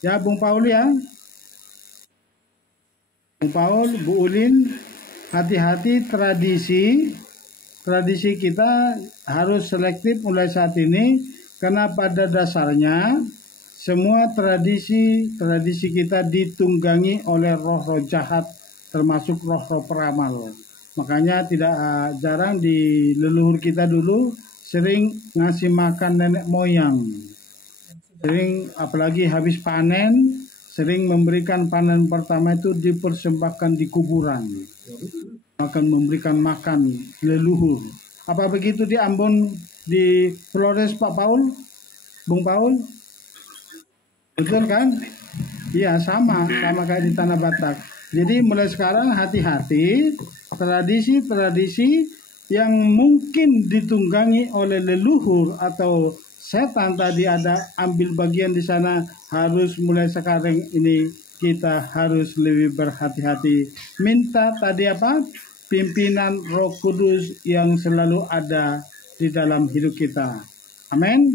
ya Bung Paul ya. Bung Paul, Bu Ulin, hati-hati tradisi kita harus selektif mulai saat ini, karena pada dasarnya semua tradisi kita ditunggangi oleh roh-roh jahat, termasuk roh-roh peramal. Makanya tidak jarang di leluhur kita dulu sering ngasih makan nenek moyang. Sering apalagi habis panen, sering memberikan panen pertama itu dipersembahkan di kuburan. Akan memberikan makan leluhur. Apa begitu di Ambon, di Flores, Pak Paul? Bung Paul? Betul kan? Iya, sama kayak di Tanah Batak. Jadi mulai sekarang hati-hati tradisi-tradisi yang mungkin ditunggangi oleh leluhur atau setan tadi ada ambil bagian di sana, harus mulai sekarang ini kita harus lebih berhati-hati. Minta tadi apa? Pimpinan Roh Kudus yang selalu ada di dalam hidup kita. Amin.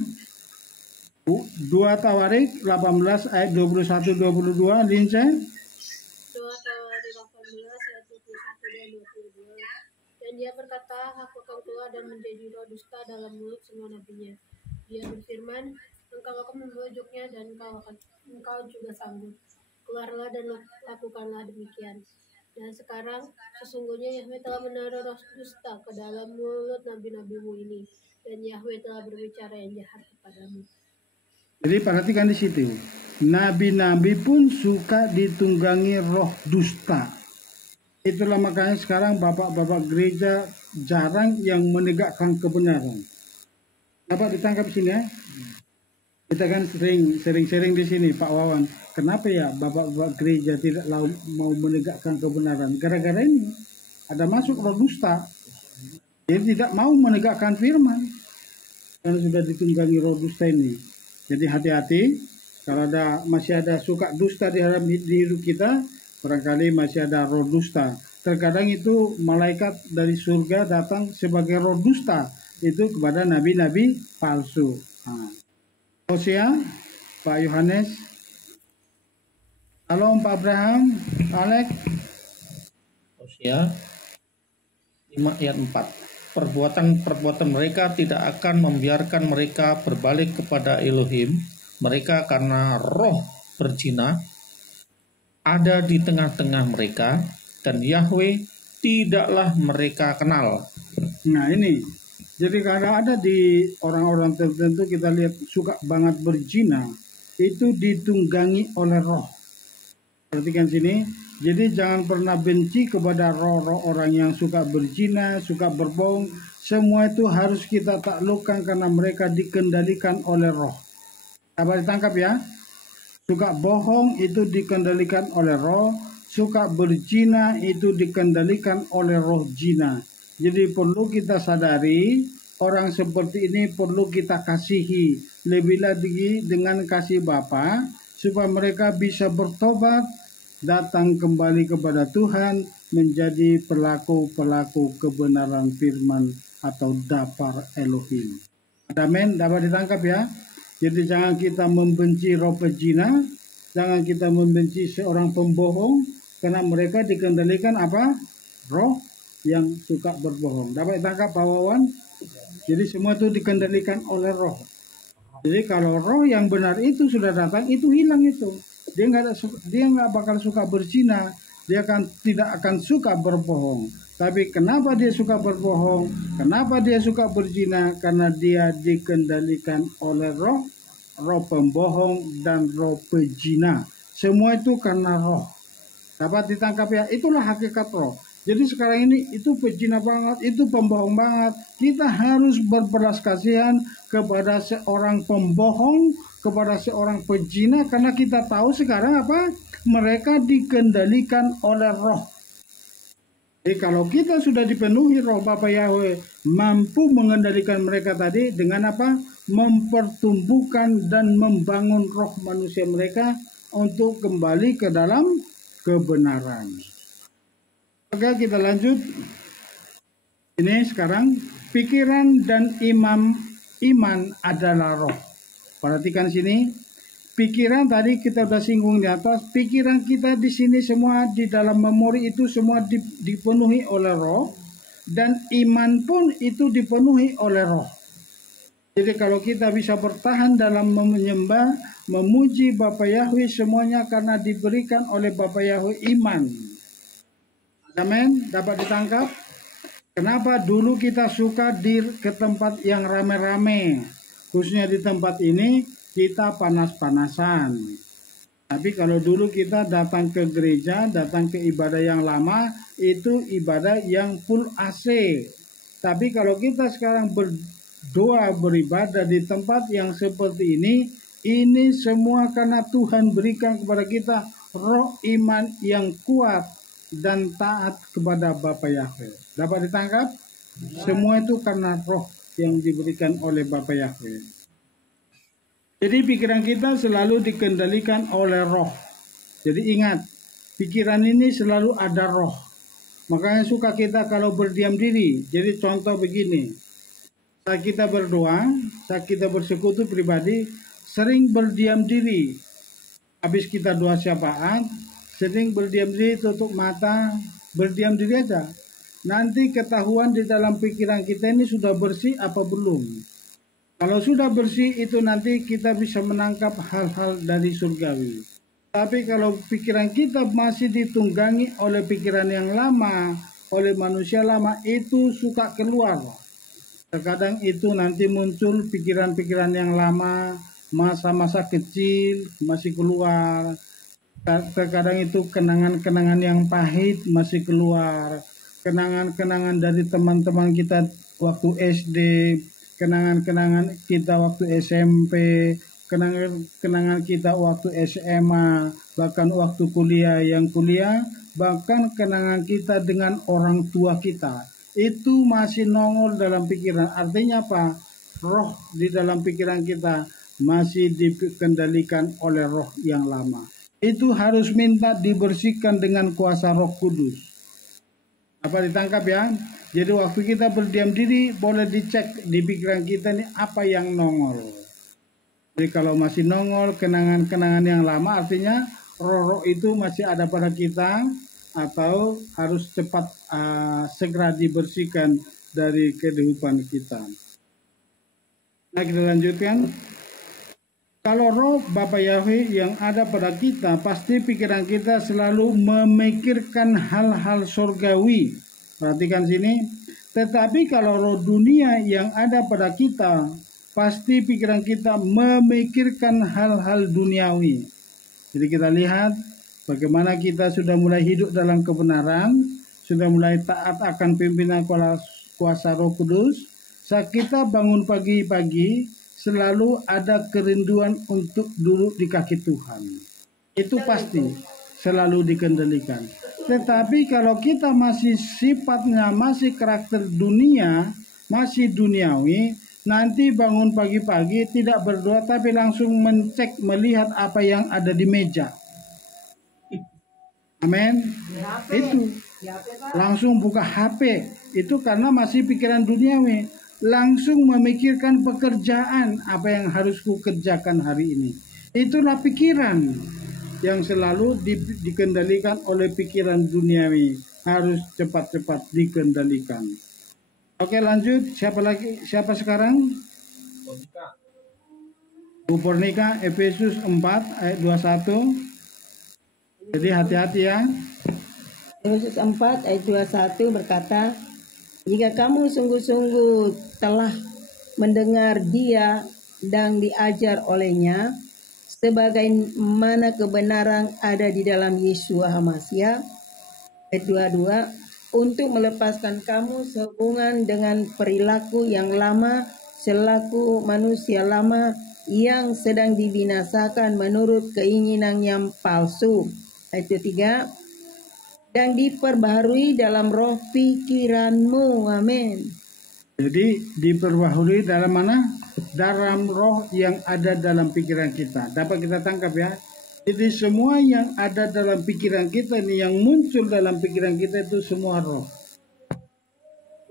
2 Tawarik 18 ayat 21-22, Lince. 2 Tawarik 18 ayat 21 dan 22. Dan dia berkata, aku akan keluar dan menjadi roh dusta dalam mulut semua nabinya. Dia berfirman, engkau akan membujuknya dan engkau juga sanggup. Keluarlah dan lakukanlah demikian. Dan sekarang sesungguhnya Yahweh telah menaruh roh dusta ke dalam mulut nabi-nabimu ini, dan Yahweh telah berbicara yang jahat kepadamu. Jadi perhatikan di situ, nabi-nabi pun suka ditunggangi roh dusta. Itulah makanya sekarang bapak-bapak gereja jarang yang menegakkan kebenaran. Dapat ditangkap sini ya? Kita kan sering di sini Pak Wawan. Kenapa ya bapak-bapak gereja tidak mau menegakkan kebenaran? Gara-gara ini ada masuk roh dusta. Dia tidak mau menegakkan firman karena sudah ditunggangi roh dusta ini. Jadi hati-hati kalau masih ada suka dusta di dalam hidup kita, barangkali masih ada roh dusta. Terkadang itu malaikat dari surga datang sebagai roh dusta itu kepada nabi-nabi palsu. Hosea, Pak Yohanes. Halo Pak Abraham, Alek. Hosea 5 ayat 4. Perbuatan-perbuatan mereka tidak akan membiarkan mereka berbalik kepada Elohim. Mereka karena roh berzina ada di tengah-tengah mereka, dan Yahweh tidaklah mereka kenal. Nah ini, jadi kalau ada di orang-orang tertentu kita lihat suka banget berzina, itu ditunggangi oleh roh. Perhatikan sini. Jadi jangan pernah benci kepada roh-roh orang yang suka berzina, suka berbohong. Semua itu harus kita taklukkan karena mereka dikendalikan oleh roh. Apa ditangkap ya? Suka bohong itu dikendalikan oleh roh. Suka berzina itu dikendalikan oleh roh zina. Jadi perlu kita sadari orang seperti ini perlu kita kasihi. Lebih lagi dengan kasih Bapa supaya mereka bisa bertobat, datang kembali kepada Tuhan, menjadi pelaku-pelaku kebenaran firman atau dapar Elohim. Amin, dapat ditangkap ya. Jadi jangan kita membenci roh pezina, jangan kita membenci seorang pembohong, karena mereka dikendalikan apa? Roh yang suka berbohong. Dapat ditangkap Pak Wawan? Jadi semua itu dikendalikan oleh roh. Jadi kalau roh yang benar itu sudah datang, itu hilang itu. Dia nggak bakal suka berzina, dia tidak akan suka berbohong. Tapi kenapa dia suka berbohong? Kenapa dia suka berzina? Karena dia dikendalikan oleh roh pembohong dan roh pezina. Semua itu karena roh. Dapat ditangkap ya? Itulah hakikat roh. Jadi sekarang ini itu pezina banget, itu pembohong banget. Kita harus berbelas kasihan kepada seorang pembohong, kepada seorang pezina, karena kita tahu sekarang apa? Mereka dikendalikan oleh roh. Jadi kalau kita sudah dipenuhi roh Bapa Yahweh, mampu mengendalikan mereka tadi dengan apa? Mempertumbuhkan dan membangun roh manusia mereka untuk kembali ke dalam kebenaran. Oke, kita lanjut. Ini sekarang pikiran dan iman adalah roh. Perhatikan sini. Pikiran tadi kita sudah singgung di atas. Pikiran kita di sini semua di dalam memori itu semua dipenuhi oleh roh, dan iman pun itu dipenuhi oleh roh. Jadi kalau kita bisa bertahan dalam menyembah, memuji Bapa Yahweh, semuanya karena diberikan oleh Bapa Yahweh iman. Amin, dapat ditangkap? Kenapa dulu kita suka ke tempat yang rame-rame? Khususnya di tempat ini kita panas-panasan. Tapi kalau dulu kita datang ke gereja, datang ke ibadah yang lama, itu ibadah yang full AC. Tapi kalau kita sekarang berdoa, beribadah di tempat yang seperti ini semua karena Tuhan berikan kepada kita roh iman yang kuat dan taat kepada Bapa Yahweh. Dapat ditangkap? Semua itu karena roh yang diberikan oleh Bapa Yahweh. Jadi pikiran kita selalu dikendalikan oleh roh. Jadi ingat, pikiran ini selalu ada roh. Makanya suka kita kalau berdiam diri. Jadi contoh begini, saat kita berdoa, saat kita bersekutu pribadi, sering berdiam diri. Habis kita doa syafaat, sering berdiam diri, tutup mata, berdiam diri aja. Nanti ketahuan di dalam pikiran kita ini sudah bersih apa belum. Kalau sudah bersih itu nanti kita bisa menangkap hal-hal dari surgawi. Tapi kalau pikiran kita masih ditunggangi oleh pikiran yang lama, oleh manusia lama, itu suka keluar. Terkadang itu nanti muncul pikiran-pikiran yang lama, masa-masa kecil masih keluar. Terkadang itu kenangan-kenangan yang pahit masih keluar. Kenangan-kenangan dari teman-teman kita waktu SD, kenangan-kenangan kita waktu SMP, kenangan kita waktu SMA, bahkan waktu kuliah, bahkan kenangan kita dengan orang tua kita. Itu masih nongol dalam pikiran. Artinya apa? Roh di dalam pikiran kita masih dikendalikan oleh roh yang lama. Itu harus minta dibersihkan dengan kuasa Roh Kudus. Apa ditangkap ya? Jadi waktu kita berdiam diri, boleh dicek di pikiran kita ini apa yang nongol. Jadi kalau masih nongol kenangan-kenangan yang lama, artinya roh-roh itu masih ada pada kita, atau harus cepat segera dibersihkan dari kehidupan kita. Nah, kita lanjutkan. Kalau roh Bapa Yahweh yang ada pada kita, pasti pikiran kita selalu memikirkan hal-hal surgawi. Perhatikan sini. Tetapi kalau roh dunia yang ada pada kita, pasti pikiran kita memikirkan hal-hal duniawi. Jadi kita lihat bagaimana kita sudah mulai hidup dalam kebenaran, sudah mulai taat akan pimpinan kuasa Roh Kudus. Saat kita bangun pagi-pagi, selalu ada kerinduan untuk duduk di kaki Tuhan. Itu pasti selalu dikendalikan. Tetapi kalau kita masih sifatnya masih karakter dunia, masih duniawi, nanti bangun pagi-pagi tidak berdoa tapi langsung melihat apa yang ada di meja. Amin. Itu langsung buka HP. Itu karena masih pikiran duniawi. Langsung memikirkan pekerjaan apa yang harus ku kerjakan hari ini. Itulah pikiran yang selalu dikendalikan oleh pikiran duniawi, harus cepat-cepat dikendalikan. Oke, lanjut. Siapa sekarang? Bu Pornika, Efesus 4 ayat 21. Jadi hati-hati ya. Efesus 4 ayat 21 berkata, jika kamu sungguh-sungguh telah mendengar Dia dan diajar olehnya, sebagaimana kebenaran ada di dalam Yesus HaMashiach. Ayat 22, untuk melepaskan kamu sehubungan dengan perilaku yang lama selaku manusia lama yang sedang dibinasakan menurut keinginan yang palsu. Ayat 3. Dan diperbaharui dalam roh pikiranmu. Amin. Jadi diperbaharui dalam mana? Dalam roh yang ada dalam pikiran kita. Dapat kita tangkap ya. Jadi semua yang ada dalam pikiran kita ini, yang muncul dalam pikiran kita itu semua roh.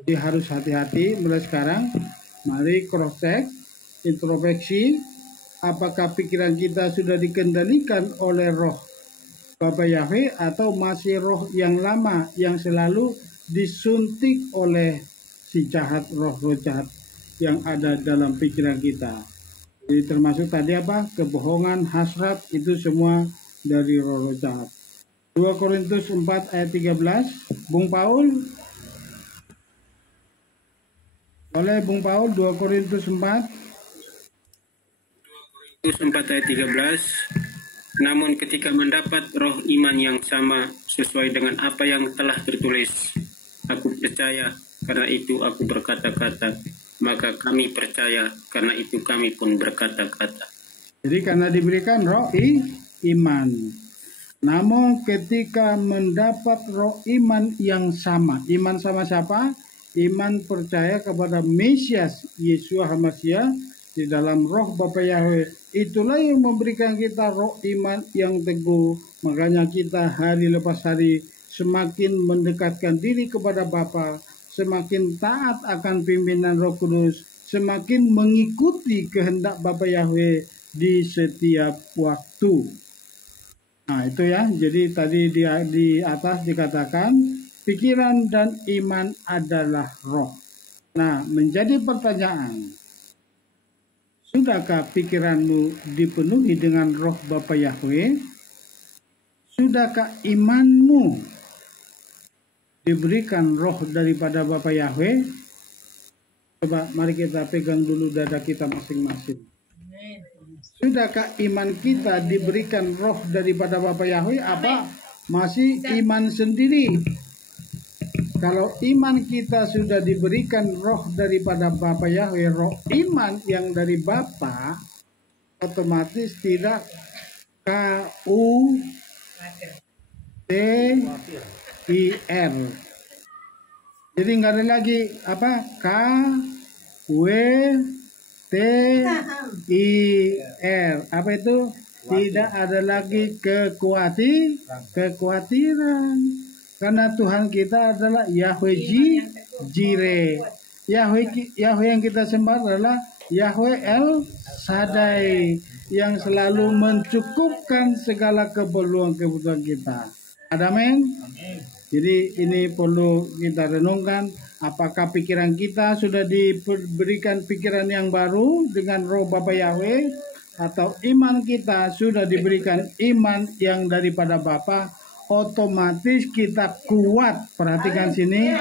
Jadi harus hati-hati mulai sekarang. Mari cross check, introspeksi, apakah pikiran kita sudah dikendalikan oleh roh Bapa Yahweh atau masih roh yang lama yang selalu disuntik oleh si jahat, roh-roh jahat yang ada dalam pikiran kita. Jadi termasuk tadi apa? Kebohongan, hasrat, itu semua dari roh-roh jahat. 2 Korintus 4 ayat 13, Bung Paul. Oleh Bung Paul, 2 Korintus 4. 2 Korintus 4 ayat 13. Namun ketika mendapat roh iman yang sama sesuai dengan apa yang telah tertulis, aku percaya karena itu aku berkata-kata, maka kami percaya karena itu kami pun berkata-kata. Jadi karena diberikan roh iman. Namun ketika mendapat roh iman yang sama, iman sama siapa? Iman percaya kepada Mesias Yesus HaMashiach di dalam roh Bapa Yahweh. Itulah yang memberikan kita roh iman yang teguh. Makanya kita hari lepas hari semakin mendekatkan diri kepada Bapa, semakin taat akan pimpinan Roh Kudus, semakin mengikuti kehendak Bapa Yahweh di setiap waktu. Nah itu ya, jadi tadi di atas dikatakan pikiran dan iman adalah roh. Nah, menjadi pertanyaan, sudahkah pikiranmu dipenuhi dengan roh Bapa Yahweh? Sudahkah imanmu diberikan roh daripada Bapa Yahweh? Coba mari kita pegang dulu dada kita masing-masing. Sudahkah iman kita diberikan roh daripada Bapa Yahweh apa masih iman sendiri? Kalau iman kita sudah diberikan roh daripada Bapa Yahweh, roh iman yang dari Bapa, otomatis tidak KUTIR. Jadi nggak ada lagi apa KWTIR. Apa itu? Tidak ada lagi kekhawatiran. Karena Tuhan kita adalah Yahweh Jireh. Yahweh yang kita sembah adalah Yahweh El Shaddai, yang selalu mencukupkan segala keperluan-kebutuhan kita. Amin. Jadi ini perlu kita renungkan, apakah pikiran kita sudah diberikan pikiran yang baru dengan roh Bapa Yahweh, atau iman kita sudah diberikan iman yang daripada Bapa. Otomatis kita kuat, perhatikan sini,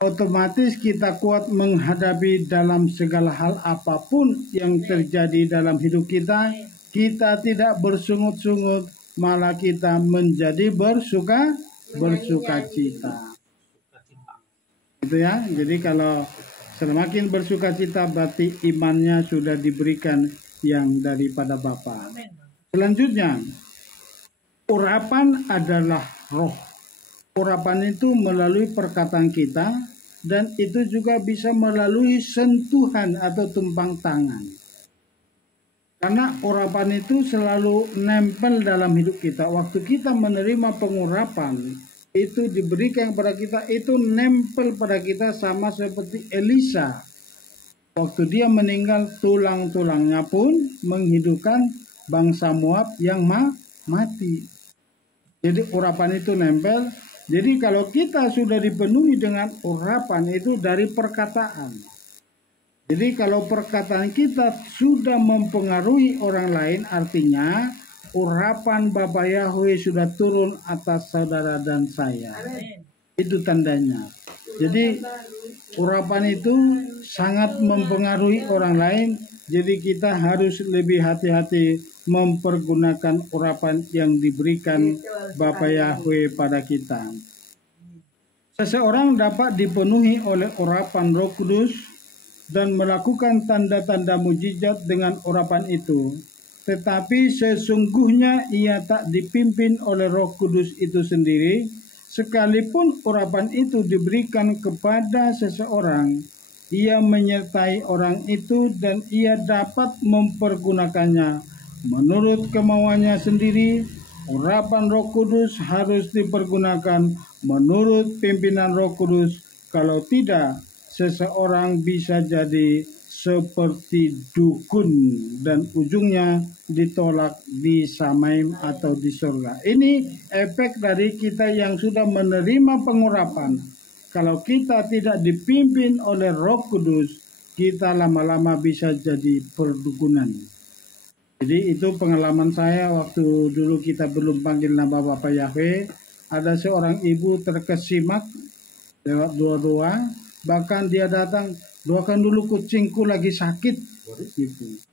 otomatis kita kuat menghadapi dalam segala hal apapun yang terjadi dalam hidup kita. Kita tidak bersungut-sungut, malah kita menjadi bersuka cita. Itu ya. Jadi kalau semakin bersuka cita berarti imannya sudah diberikan yang daripada Bapa. Selanjutnya, urapan adalah roh. Urapan itu melalui perkataan kita, dan itu juga bisa melalui sentuhan atau tumpang tangan. Karena urapan itu selalu nempel dalam hidup kita. Waktu kita menerima pengurapan, itu diberikan kepada kita, itu nempel pada kita sama seperti Elisa. Waktu dia meninggal, tulang-tulangnya pun menghidupkan bangsa Moab yang mati. Jadi urapan itu nempel. Jadi kalau kita sudah dipenuhi dengan urapan itu dari perkataan. Jadi kalau perkataan kita sudah mempengaruhi orang lain, artinya urapan Bapa Yahweh sudah turun atas saudara dan saya. Itu tandanya. Jadi urapan itu sangat mempengaruhi orang lain. Jadi kita harus lebih hati-hati mempergunakan urapan yang diberikan Bapa Yahweh pada kita. Seseorang dapat dipenuhi oleh urapan Roh Kudus dan melakukan tanda-tanda mujizat dengan urapan itu. Tetapi sesungguhnya ia tak dipimpin oleh Roh Kudus itu sendiri, sekalipun urapan itu diberikan kepada seseorang. Ia menyertai orang itu dan ia dapat mempergunakannya menurut kemauannya sendiri. Urapan Roh Kudus harus dipergunakan menurut pimpinan Roh Kudus. Kalau tidak, seseorang bisa jadi seperti dukun dan ujungnya ditolak di Samaim atau di surga. Ini efek dari kita yang sudah menerima pengurapan. Kalau kita tidak dipimpin oleh Roh Kudus, kita lama-lama bisa jadi perdukunan. Jadi itu pengalaman saya waktu dulu kita belum panggil nama Bapak Yahweh. Ada seorang ibu terkesimak lewat doa-doa. Bahkan dia datang, doakan dulu kucingku lagi sakit. Gitu.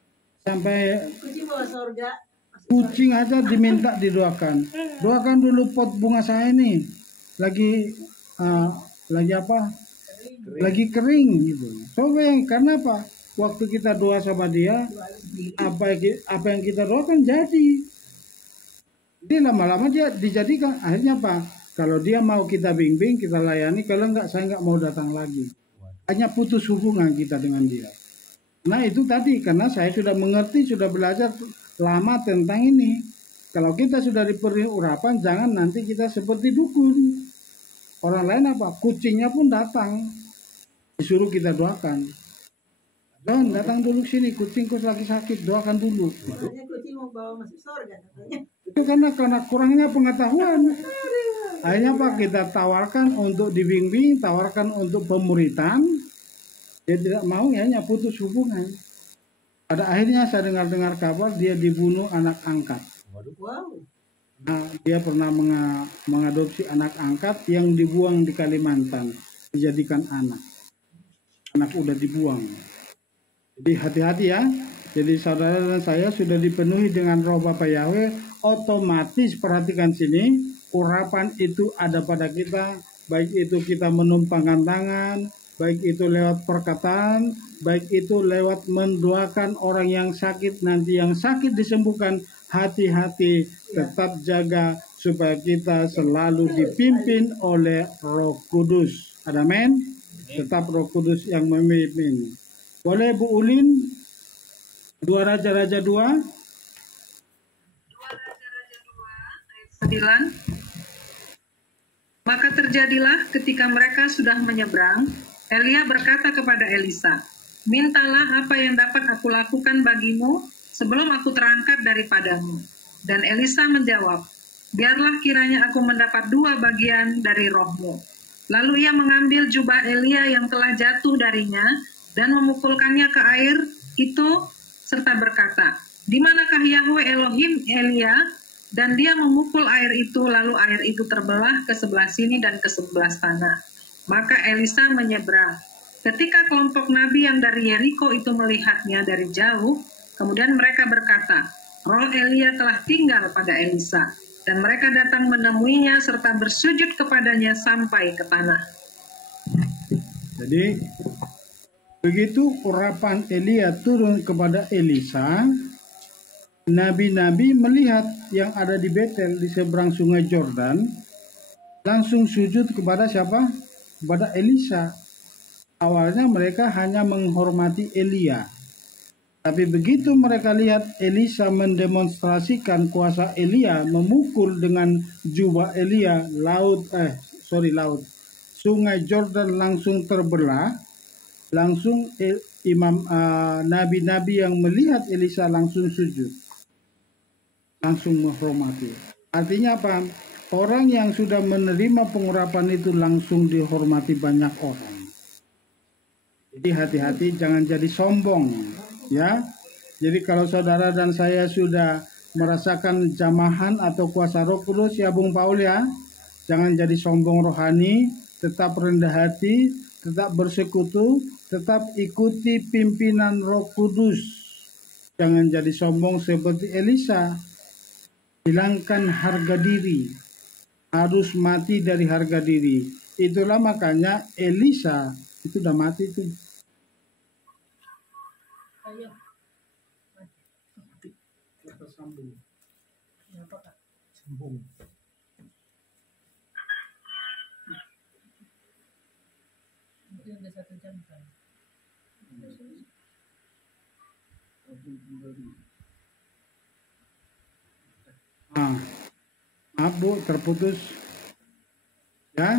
Sampai kucing aja diminta didoakan. Doakan dulu pot bunga saya nih. Lagi apa? Lagi kering gitu. Coba yang karena apa? Waktu kita doa sama dia, apa yang kita doakan jadi. Jadi lama-lama dia dijadikan. Akhirnya apa? Kalau dia mau kita bimbing, kita layani. Kalau enggak, saya enggak mau datang lagi. Hanya putus hubungan kita dengan dia. Nah itu tadi, karena saya sudah mengerti, sudah belajar lama tentang ini. Kalau kita sudah diberi urapan, jangan nanti kita seperti dukun. Orang lain apa? Kucingnya pun datang. Disuruh kita doakan. Don, datang dulu sini, kucingku lagi sakit, doakan dulu. Kucing mau bawa masuk surga katanya. Itu karena kurangnya pengetahuan. Akhirnya Pak, kita tawarkan untuk dibimbing, tawarkan untuk pemuritan. Dia tidak mau, ya hanya putus hubungan. Pada akhirnya saya dengar kabar dia dibunuh anak angkat. Wow. Nah, dia pernah mengadopsi anak angkat yang dibuang di Kalimantan, dijadikan anak. Anak udah dibuang. Jadi hati-hati ya. Jadi saudara dan saya sudah dipenuhi dengan Roh Bapa Yahweh, otomatis perhatikan sini, urapan itu ada pada kita, baik itu kita menumpangkan tangan, baik itu lewat perkataan, baik itu lewat mendoakan orang yang sakit, nanti yang sakit disembuhkan. Hati-hati, tetap jaga supaya kita selalu dipimpin oleh Roh Kudus. Amin. Tetap Roh Kudus yang memimpin. Boleh Bu Ulin, 2 Raja-Raja 2. 2 Raja-Raja 2 ayat 9. Maka terjadilah ketika mereka sudah menyeberang, Elia berkata kepada Elisa, "Mintalah apa yang dapat aku lakukan bagimu sebelum aku terangkat daripadamu." Dan Elisa menjawab, "Biarlah kiranya aku mendapat 2 bagian dari rohmu." Lalu ia mengambil jubah Elia yang telah jatuh darinya dan memukulkannya ke air itu serta berkata, "Di manakah Yahweh Elohim Elia?" Dan dia memukul air itu, lalu air itu terbelah ke sebelah sini dan ke sebelah sana. Maka Elisa menyeberang. Ketika kelompok nabi yang dari Yeriko itu melihatnya dari jauh, kemudian mereka berkata, "Roh Elia telah tinggal pada Elisa." Dan mereka datang menemuinya serta bersujud kepadanya sampai ke tanah. Jadi begitu urapan Elia turun kepada Elisa, nabi-nabi melihat yang ada di Betel di seberang sungai Jordan, langsung sujud kepada siapa? Kepada Elisa. Awalnya mereka hanya menghormati Elia. Tapi begitu mereka lihat Elisa mendemonstrasikan kuasa Elia, memukul dengan jubah Elia, sungai Jordan langsung terbelah. Langsung nabi-nabi yang melihat Elisa langsung sujud, langsung menghormati. Artinya apa? Orang yang sudah menerima pengurapan itu langsung dihormati banyak orang. Jadi hati-hati, jangan jadi sombong, ya. Jadi kalau saudara dan saya sudah merasakan jamahan atau kuasa Roh Kudus, ya Bung Paul ya, jangan jadi sombong rohani, tetap rendah hati, tetap bersekutu, tetap ikuti pimpinan Roh Kudus. Jangan jadi sombong seperti Elisa. Hilangkan harga diri. Harus mati dari harga diri. itulah makanya Elisa itu udah mati tuh. Kita sambung. Sambung. Maaf Bu, terputus. Ya,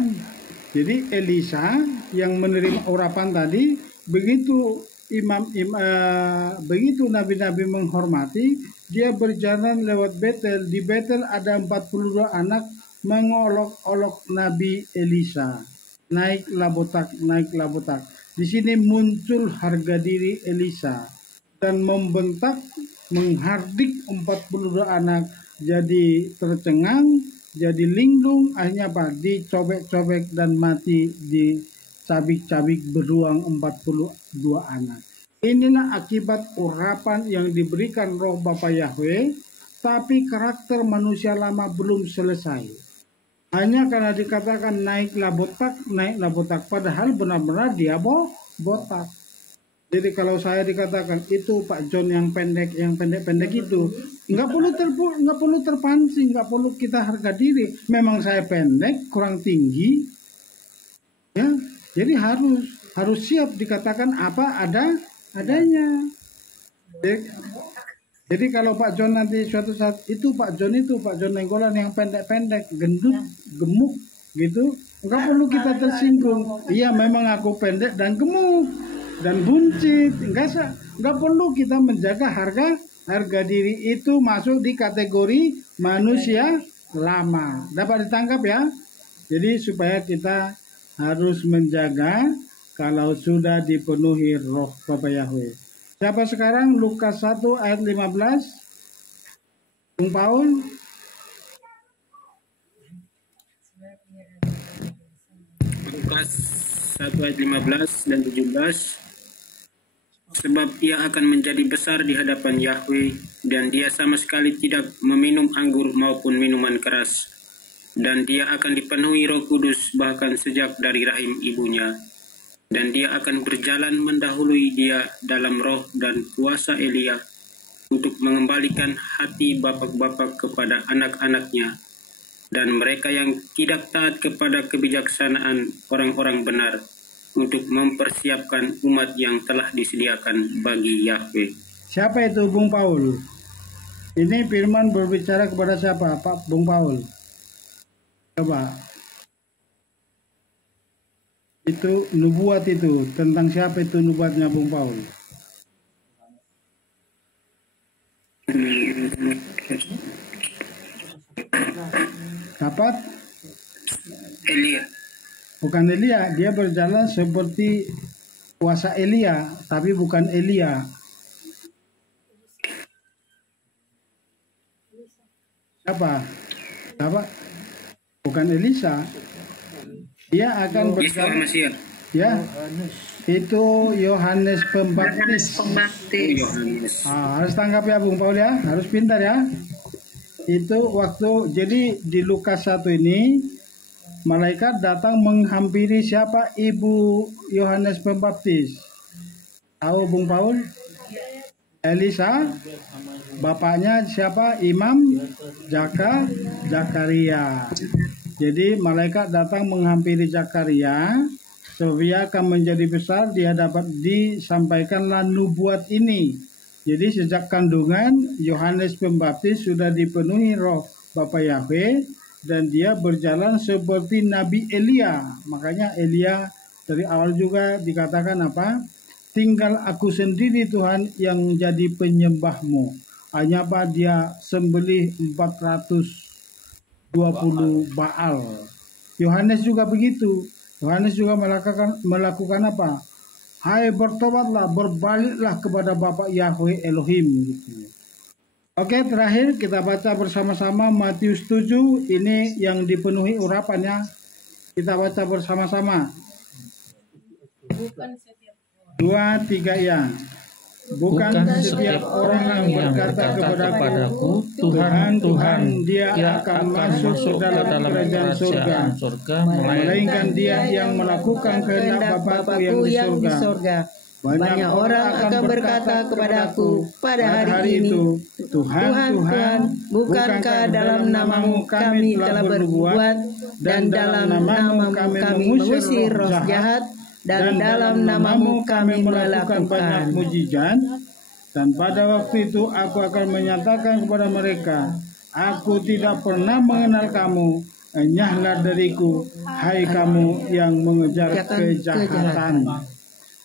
jadi Elisa yang menerima urapan tadi, begitu begitu nabi-nabi menghormati, dia berjalan lewat Betel. Di Betel ada 42 anak mengolok-olok Nabi Elisa. Naiklah botak, naiklah botak. Di sini muncul harga diri Elisa dan membentak, menghardik 42 anak jadi tercengang, jadi linglung, akhirnya apa? Dicobek-cobek dan mati, dicabik-cabik beruang 42 anak. Inilah akibat urapan yang diberikan roh Bapa Yahweh, tapi karakter manusia lama belum selesai. Hanya karena dikatakan naiklah botak, padahal benar-benar dia botak. Jadi kalau saya dikatakan itu Pak John yang pendek itu, nggak perlu terpancing, nggak perlu kita harga diri. Memang saya pendek, kurang tinggi, ya. Jadi harus siap dikatakan apa adanya. Jadi kalau Pak John nanti suatu saat itu Pak John Nenggolan yang pendek-pendek, gendut, gemuk gitu, nggak perlu kita tersinggung. Iya memang aku pendek dan gemuk dan buncit, nggak perlu kita menjaga harga diri, itu masuk di kategori manusia lama. Dapat ditangkap ya? Jadi supaya kita harus menjaga kalau sudah dipenuhi roh Bapa Yahweh. Siapa sekarang? Lukas 1 ayat 15. Bung Paul. Lukas 1 ayat 15 dan 17. Sebab ia akan menjadi besar di hadapan Yahweh, dan dia sama sekali tidak meminum anggur maupun minuman keras. Dan dia akan dipenuhi Roh Kudus bahkan sejak dari rahim ibunya. Dan dia akan berjalan mendahului dia dalam roh dan kuasa Elia untuk mengembalikan hati bapak-bapak kepada anak-anaknya, dan mereka yang tidak taat kepada kebijaksanaan orang-orang benar, untuk mempersiapkan umat yang telah disediakan bagi Yahweh. Siapa itu Bung Paul? Ini firman berbicara kepada siapa Pak Bung Paul? Coba. Itu nubuat itu, tentang siapa itu nubuatnya Bung Paul? Dapat? Elia. Bukan Elia, dia berjalan seperti kuasa Elia, tapi bukan Elia. Siapa? Bukan Elisa. Dia akan berjalan. Ya, itu Yohanes Pembaptis. Harus tangkap ya Bung Paul ya, harus pintar ya. Itu waktu, jadi di Lukas 1 ini malaikat datang menghampiri siapa? Ibu Yohanes Pembaptis. Tahu Bung Paul? Elisa. Bapaknya siapa? Imam Zakaria. Jadi malaikat datang menghampiri Zakaria, sebab ia akan menjadi besar, dia dapat disampaikanlah nubuat ini. Jadi sejak kandungan Yohanes Pembaptis sudah dipenuhi roh Bapa Yahweh, dan dia berjalan seperti Nabi Elia. Makanya Elia dari awal juga dikatakan apa? Tinggal aku sendiri Tuhan yang jadi penyembahmu. Hanya apa? Dia sembelih 420 Baal. Yohanes juga begitu. Yohanes juga melakukan apa? Hai bertobatlah, berbaliklah kepada Bapa Yahweh Elohim. Gitu. Oke, terakhir kita baca bersama-sama Matius 7. Ini yang dipenuhi urapannya. Kita baca bersama-sama. 2, 3 ya. bukan setiap orang yang berkata kepadaku, Tuhan, Tuhan, dia akan masuk ke dalam kerajaan surga, melainkan dia yang melakukan kehendak Bapa-Ku yang di surga. Banyak orang akan berkata kepadaku pada hari itu, Tuhan, Tuhan, bukankah dalam namamu kami telah berbuat, dan dalam namamu kami mengusir roh jahat, dan dalam namamu kami melakukan banyak mujizat? Dan pada waktu itu aku akan menyatakan kepada mereka, aku tidak pernah mengenal kamu, enyahlah dariku, hai kamu yang mengejar kejahatan.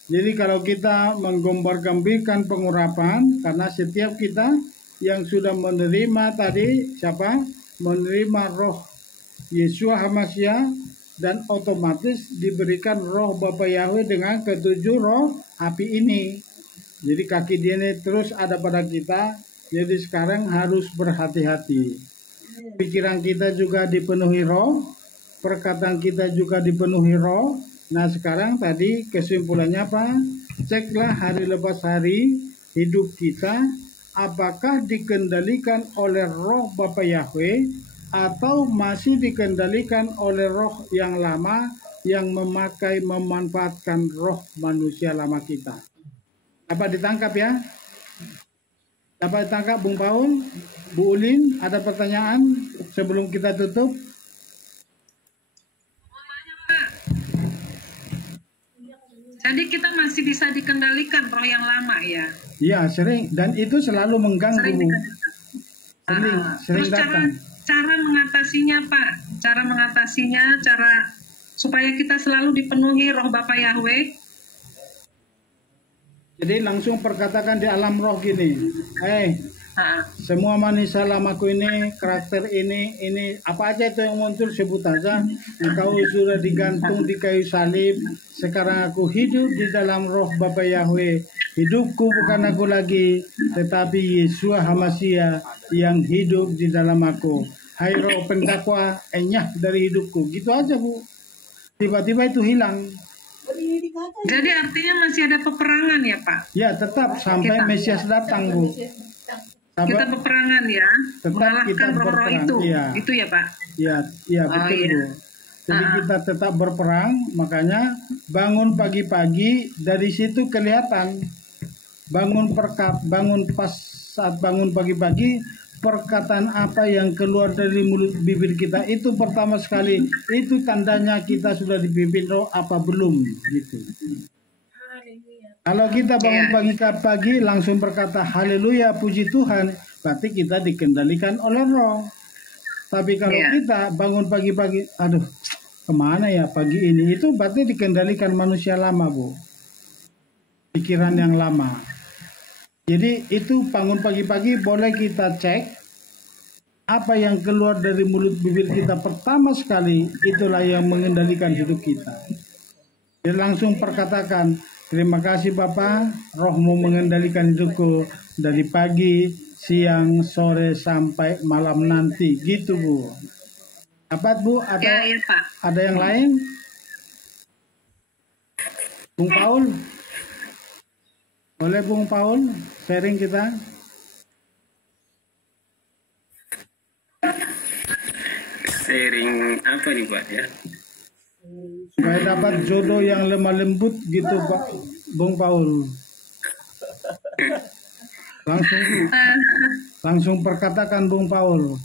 Jadi kalau kita menggambar-gambarkan pengurapan, karena setiap kita yang sudah menerima tadi, siapa? Menerima roh Yeshua HaMashiach, dan otomatis diberikan roh Bapa Yahweh dengan ketujuh roh api ini. Jadi kaki dia ini terus ada pada kita, jadi sekarang harus berhati-hati. Pikiran kita juga dipenuhi roh, perkataan kita juga dipenuhi roh. Nah sekarang tadi kesimpulannya apa? Ceklah hari lepas hari hidup kita, apakah dikendalikan oleh roh Bapa Yahweh atau masih dikendalikan oleh roh yang lama yang memanfaatkan roh manusia lama kita. Dapat ditangkap ya? Dapat ditangkap Bung Paul? Bu Ulin, ada pertanyaan sebelum kita tutup? Jadi kita masih bisa dikendalikan roh yang lama ya? Iya sering, dan itu selalu mengganggu. Sering Terus datang. cara mengatasinya Pak? Cara mengatasinya, cara supaya kita selalu dipenuhi roh Bapa Yahweh? Jadi langsung perkatakan di alam roh gini, semua manusia lamaku ini, karakter ini, apa aja itu yang muncul sebut aja. Engkau sudah digantung di kayu salib, sekarang aku hidup di dalam roh Bapa Yahweh. Hidupku bukan aku lagi, tetapi Yeshua HaMashiach yang hidup di dalam aku. Hai roh pendakwa, enyah dari hidupku. Gitu aja Bu. Tiba-tiba itu hilang. Jadi artinya masih ada peperangan ya Pak? Ya tetap sampai Mesias datang Bu. Kita peperangan ya, mengalahkan roh-roh itu, ya. Itu ya Pak? Ya betul Bu. Jadi kita tetap berperang, makanya bangun pagi-pagi dari situ kelihatan. Bangun pas saat bangun pagi-pagi, perkataan apa yang keluar dari mulut bibir kita itu pertama sekali itu tandanya kita sudah dipimpin roh apa belum gitu. Kalau kita bangun pagi langsung berkata haleluya puji Tuhan, berarti kita dikendalikan oleh roh. Tapi kalau kita bangun pagi-pagi, aduh kemana ya pagi ini, itu berarti dikendalikan manusia lama Bu, pikiran yang lama. Jadi itu bangun pagi-pagi boleh kita cek apa yang keluar dari mulut bibir kita pertama sekali, itulah yang mengendalikan hidup kita. Jadi langsung perkatakan, terima kasih Bapa, rohmu mengendalikan hidupku dari pagi, siang, sore, sampai malam nanti. Gitu Bu. Apa Bu? Ada yang lain? Bung Paul? Boleh Bung Paul sharing kita? Sharing apa nih Pak ya? Supaya dapat jodoh yang lemah lembut gitu Pak Bung Paul. Langsung perkatakan Bung Paul.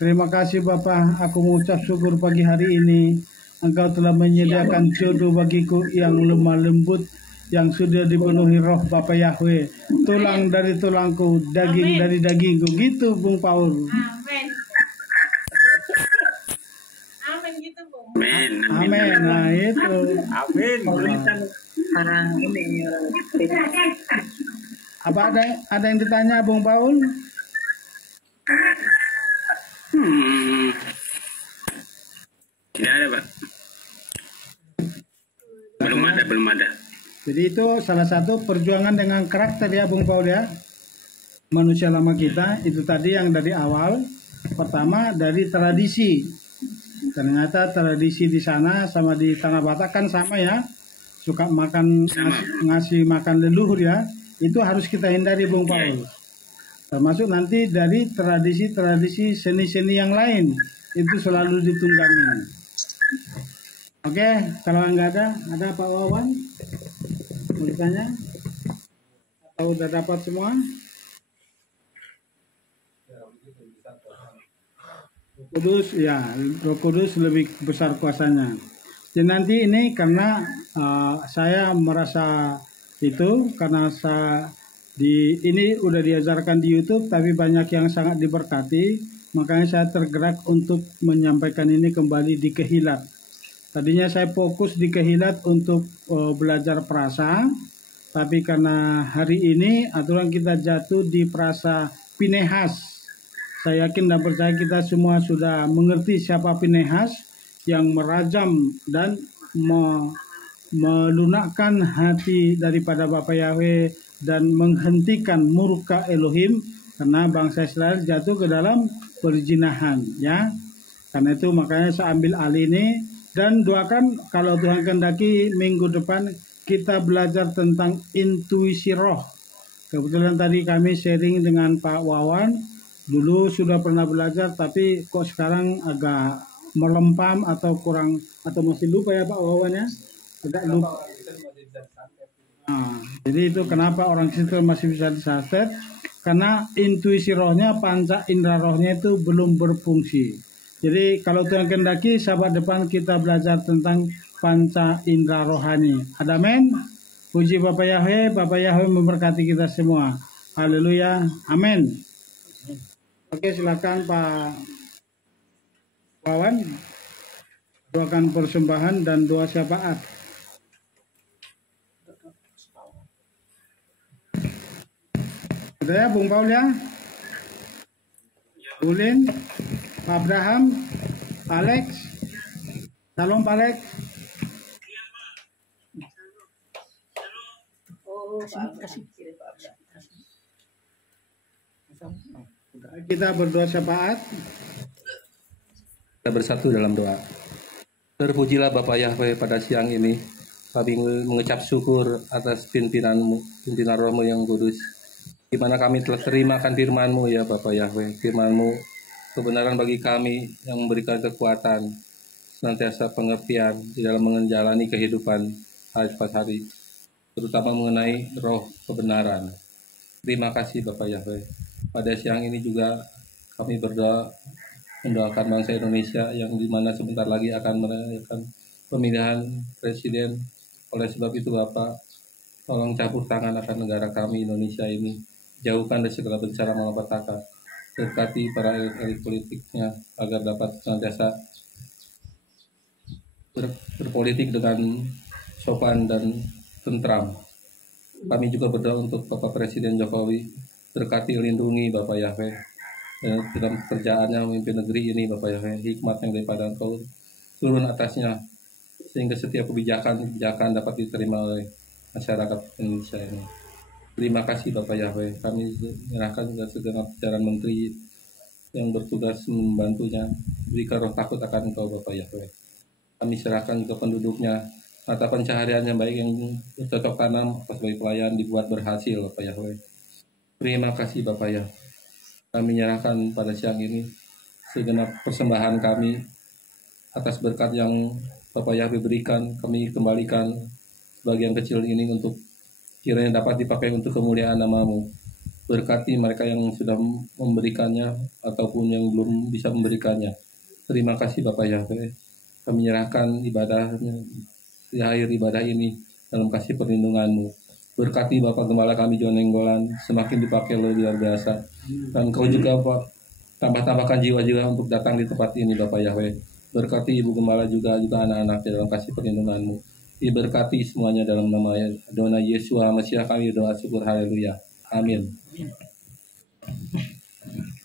Terima kasih Bapak, aku mengucap syukur pagi hari ini. Engkau telah menyediakan jodoh bagiku yang lemah lembut, yang sudah dipenuhi roh Bapa Yahweh. Tulang dari tulangku, daging dari dagingku. Gitu Bung Paul. Amin. Amin gitu Bung. Amin. Nah itu. Amin. Orang ini Apa ada yang ditanya Bung Paul? Tidak ada Pak. Belum ada. Jadi itu salah satu perjuangan dengan karakter ya Bung Paul ya. Manusia lama kita itu tadi yang dari awal. Pertama dari tradisi. Ternyata tradisi di sana sama di Tanah Batak kan sama ya. Suka makan ngasih makan leluhur ya. itu harus kita hindari Bung Paul. Termasuk nanti dari tradisi-tradisi seni-seni yang lain itu selalu ditunggangi. Oke, kalau nggak ada Pak Wawan? Mau ditanya? Atau udah dapat semua? Roh Kudus lebih besar kuasanya. Dan nanti ini karena saya merasa itu karena ini udah diajarkan di YouTube, tapi banyak yang sangat diberkati, makanya saya tergerak untuk menyampaikan ini kembali di Kehilat. Tadinya saya fokus di Kehilat untuk belajar prasa, tapi karena hari ini aturan kita jatuh di prasa Pinehas. Saya yakin dan percaya kita semua sudah mengerti siapa Pinehas yang merajam dan melunakkan hati daripada Bapa Yahweh dan menghentikan murka Elohim karena bangsa Israel jatuh ke dalam perzinahan, ya. Karena itu makanya saya ambil alih ini dan doakan kalau Tuhan kehendaki minggu depan kita belajar tentang intuisi roh. Kebetulan tadi kami sharing dengan Pak Wawan. Dulu sudah pernah belajar tapi kok sekarang agak melempam atau kurang atau masih lupa ya Pak Wawan ya? Agak lupa. Nah, jadi itu kenapa orang Kristen masih bisa disantet? Karena intuisi rohnya, panca indera rohnya itu belum berfungsi. Jadi kalau Tuhan kehendaki sahabat depan kita belajar tentang panca indera rohani. Ada amin? Puji Bapak Yahweh memberkati kita semua. Haleluya. Amin. Oke, silakan Pak Wawan doakan persembahan dan doa syafaat. Sudah ya Bung Paul ya? Ulin, Pak Abraham, Pak Alex. Salam Pak Alex. Kita berdoa syafaat. Kita bersatu dalam doa. Terpujilah Bapa Yahweh pada siang ini. Kami mengucap syukur atas pimpinan Roh-Mu yang kudus. Di mana kami telah terimakan firman-Mu ya Bapa Yahweh. Firman-Mu kebenaran bagi kami yang memberikan kekuatan, senantiasa pengertian di dalam menjalani kehidupan hari per hari. Terutama mengenai roh kebenaran. Terima kasih Bapa Yahweh. Pada siang ini juga kami berdoa mendoakan bangsa Indonesia yang dimana sebentar lagi akan merayakan pemilihan presiden. Oleh sebab itu Bapak, tolong campur tangan akan negara kami Indonesia ini. Jauhkan dari segala bencana malapetaka. Berkati para elit politiknya agar dapat senantiasa berpolitik dengan sopan dan tentram. Kami juga berdoa untuk Bapak Presiden Jokowi. Berkati lindungi Bapak Yahweh dalam pekerjaannya memimpin negeri ini Bapak Yahweh, hikmat yang daripada Engkau turun atasnya sehingga setiap kebijakan dapat diterima oleh masyarakat Indonesia ini. Terima kasih Bapak Yahweh. Kami menyerahkan juga segenap jajaran menteri yang bertugas membantunya. Berikan roh takut akan Engkau Bapak Yahweh. Kami serahkan juga penduduknya mata pencahariannya baik yang bercocok tanam sebagai pelayan dibuat berhasil Bapak Yahweh. Terima kasih Bapak ya. Kami menyerahkan pada siang ini segenap persembahan kami atas berkat yang Bapak Yahweh berikan. Kami kembalikan sebagian kecil ini untuk kiranya dapat dipakai untuk kemuliaan nama-Mu. Berkati mereka yang sudah memberikannya ataupun yang belum bisa memberikannya. Terima kasih Bapak Yahweh. Kami menyerahkan ibadahnya di akhir ibadah ini dalam kasih perlindungan-Mu. Berkati Bapak Gembala kami John Nenggolan semakin dipakai luar biasa. Dan Kau juga Pak tambah-tambahkan jiwa-jiwa untuk datang di tempat ini Bapak Yahweh. Berkati Ibu Gembala juga anak-anak dalam kasih perlindungan-Mu. Diberkati semuanya dalam nama Adonai Yesua Mesias kami doa syukur haleluya. Amin.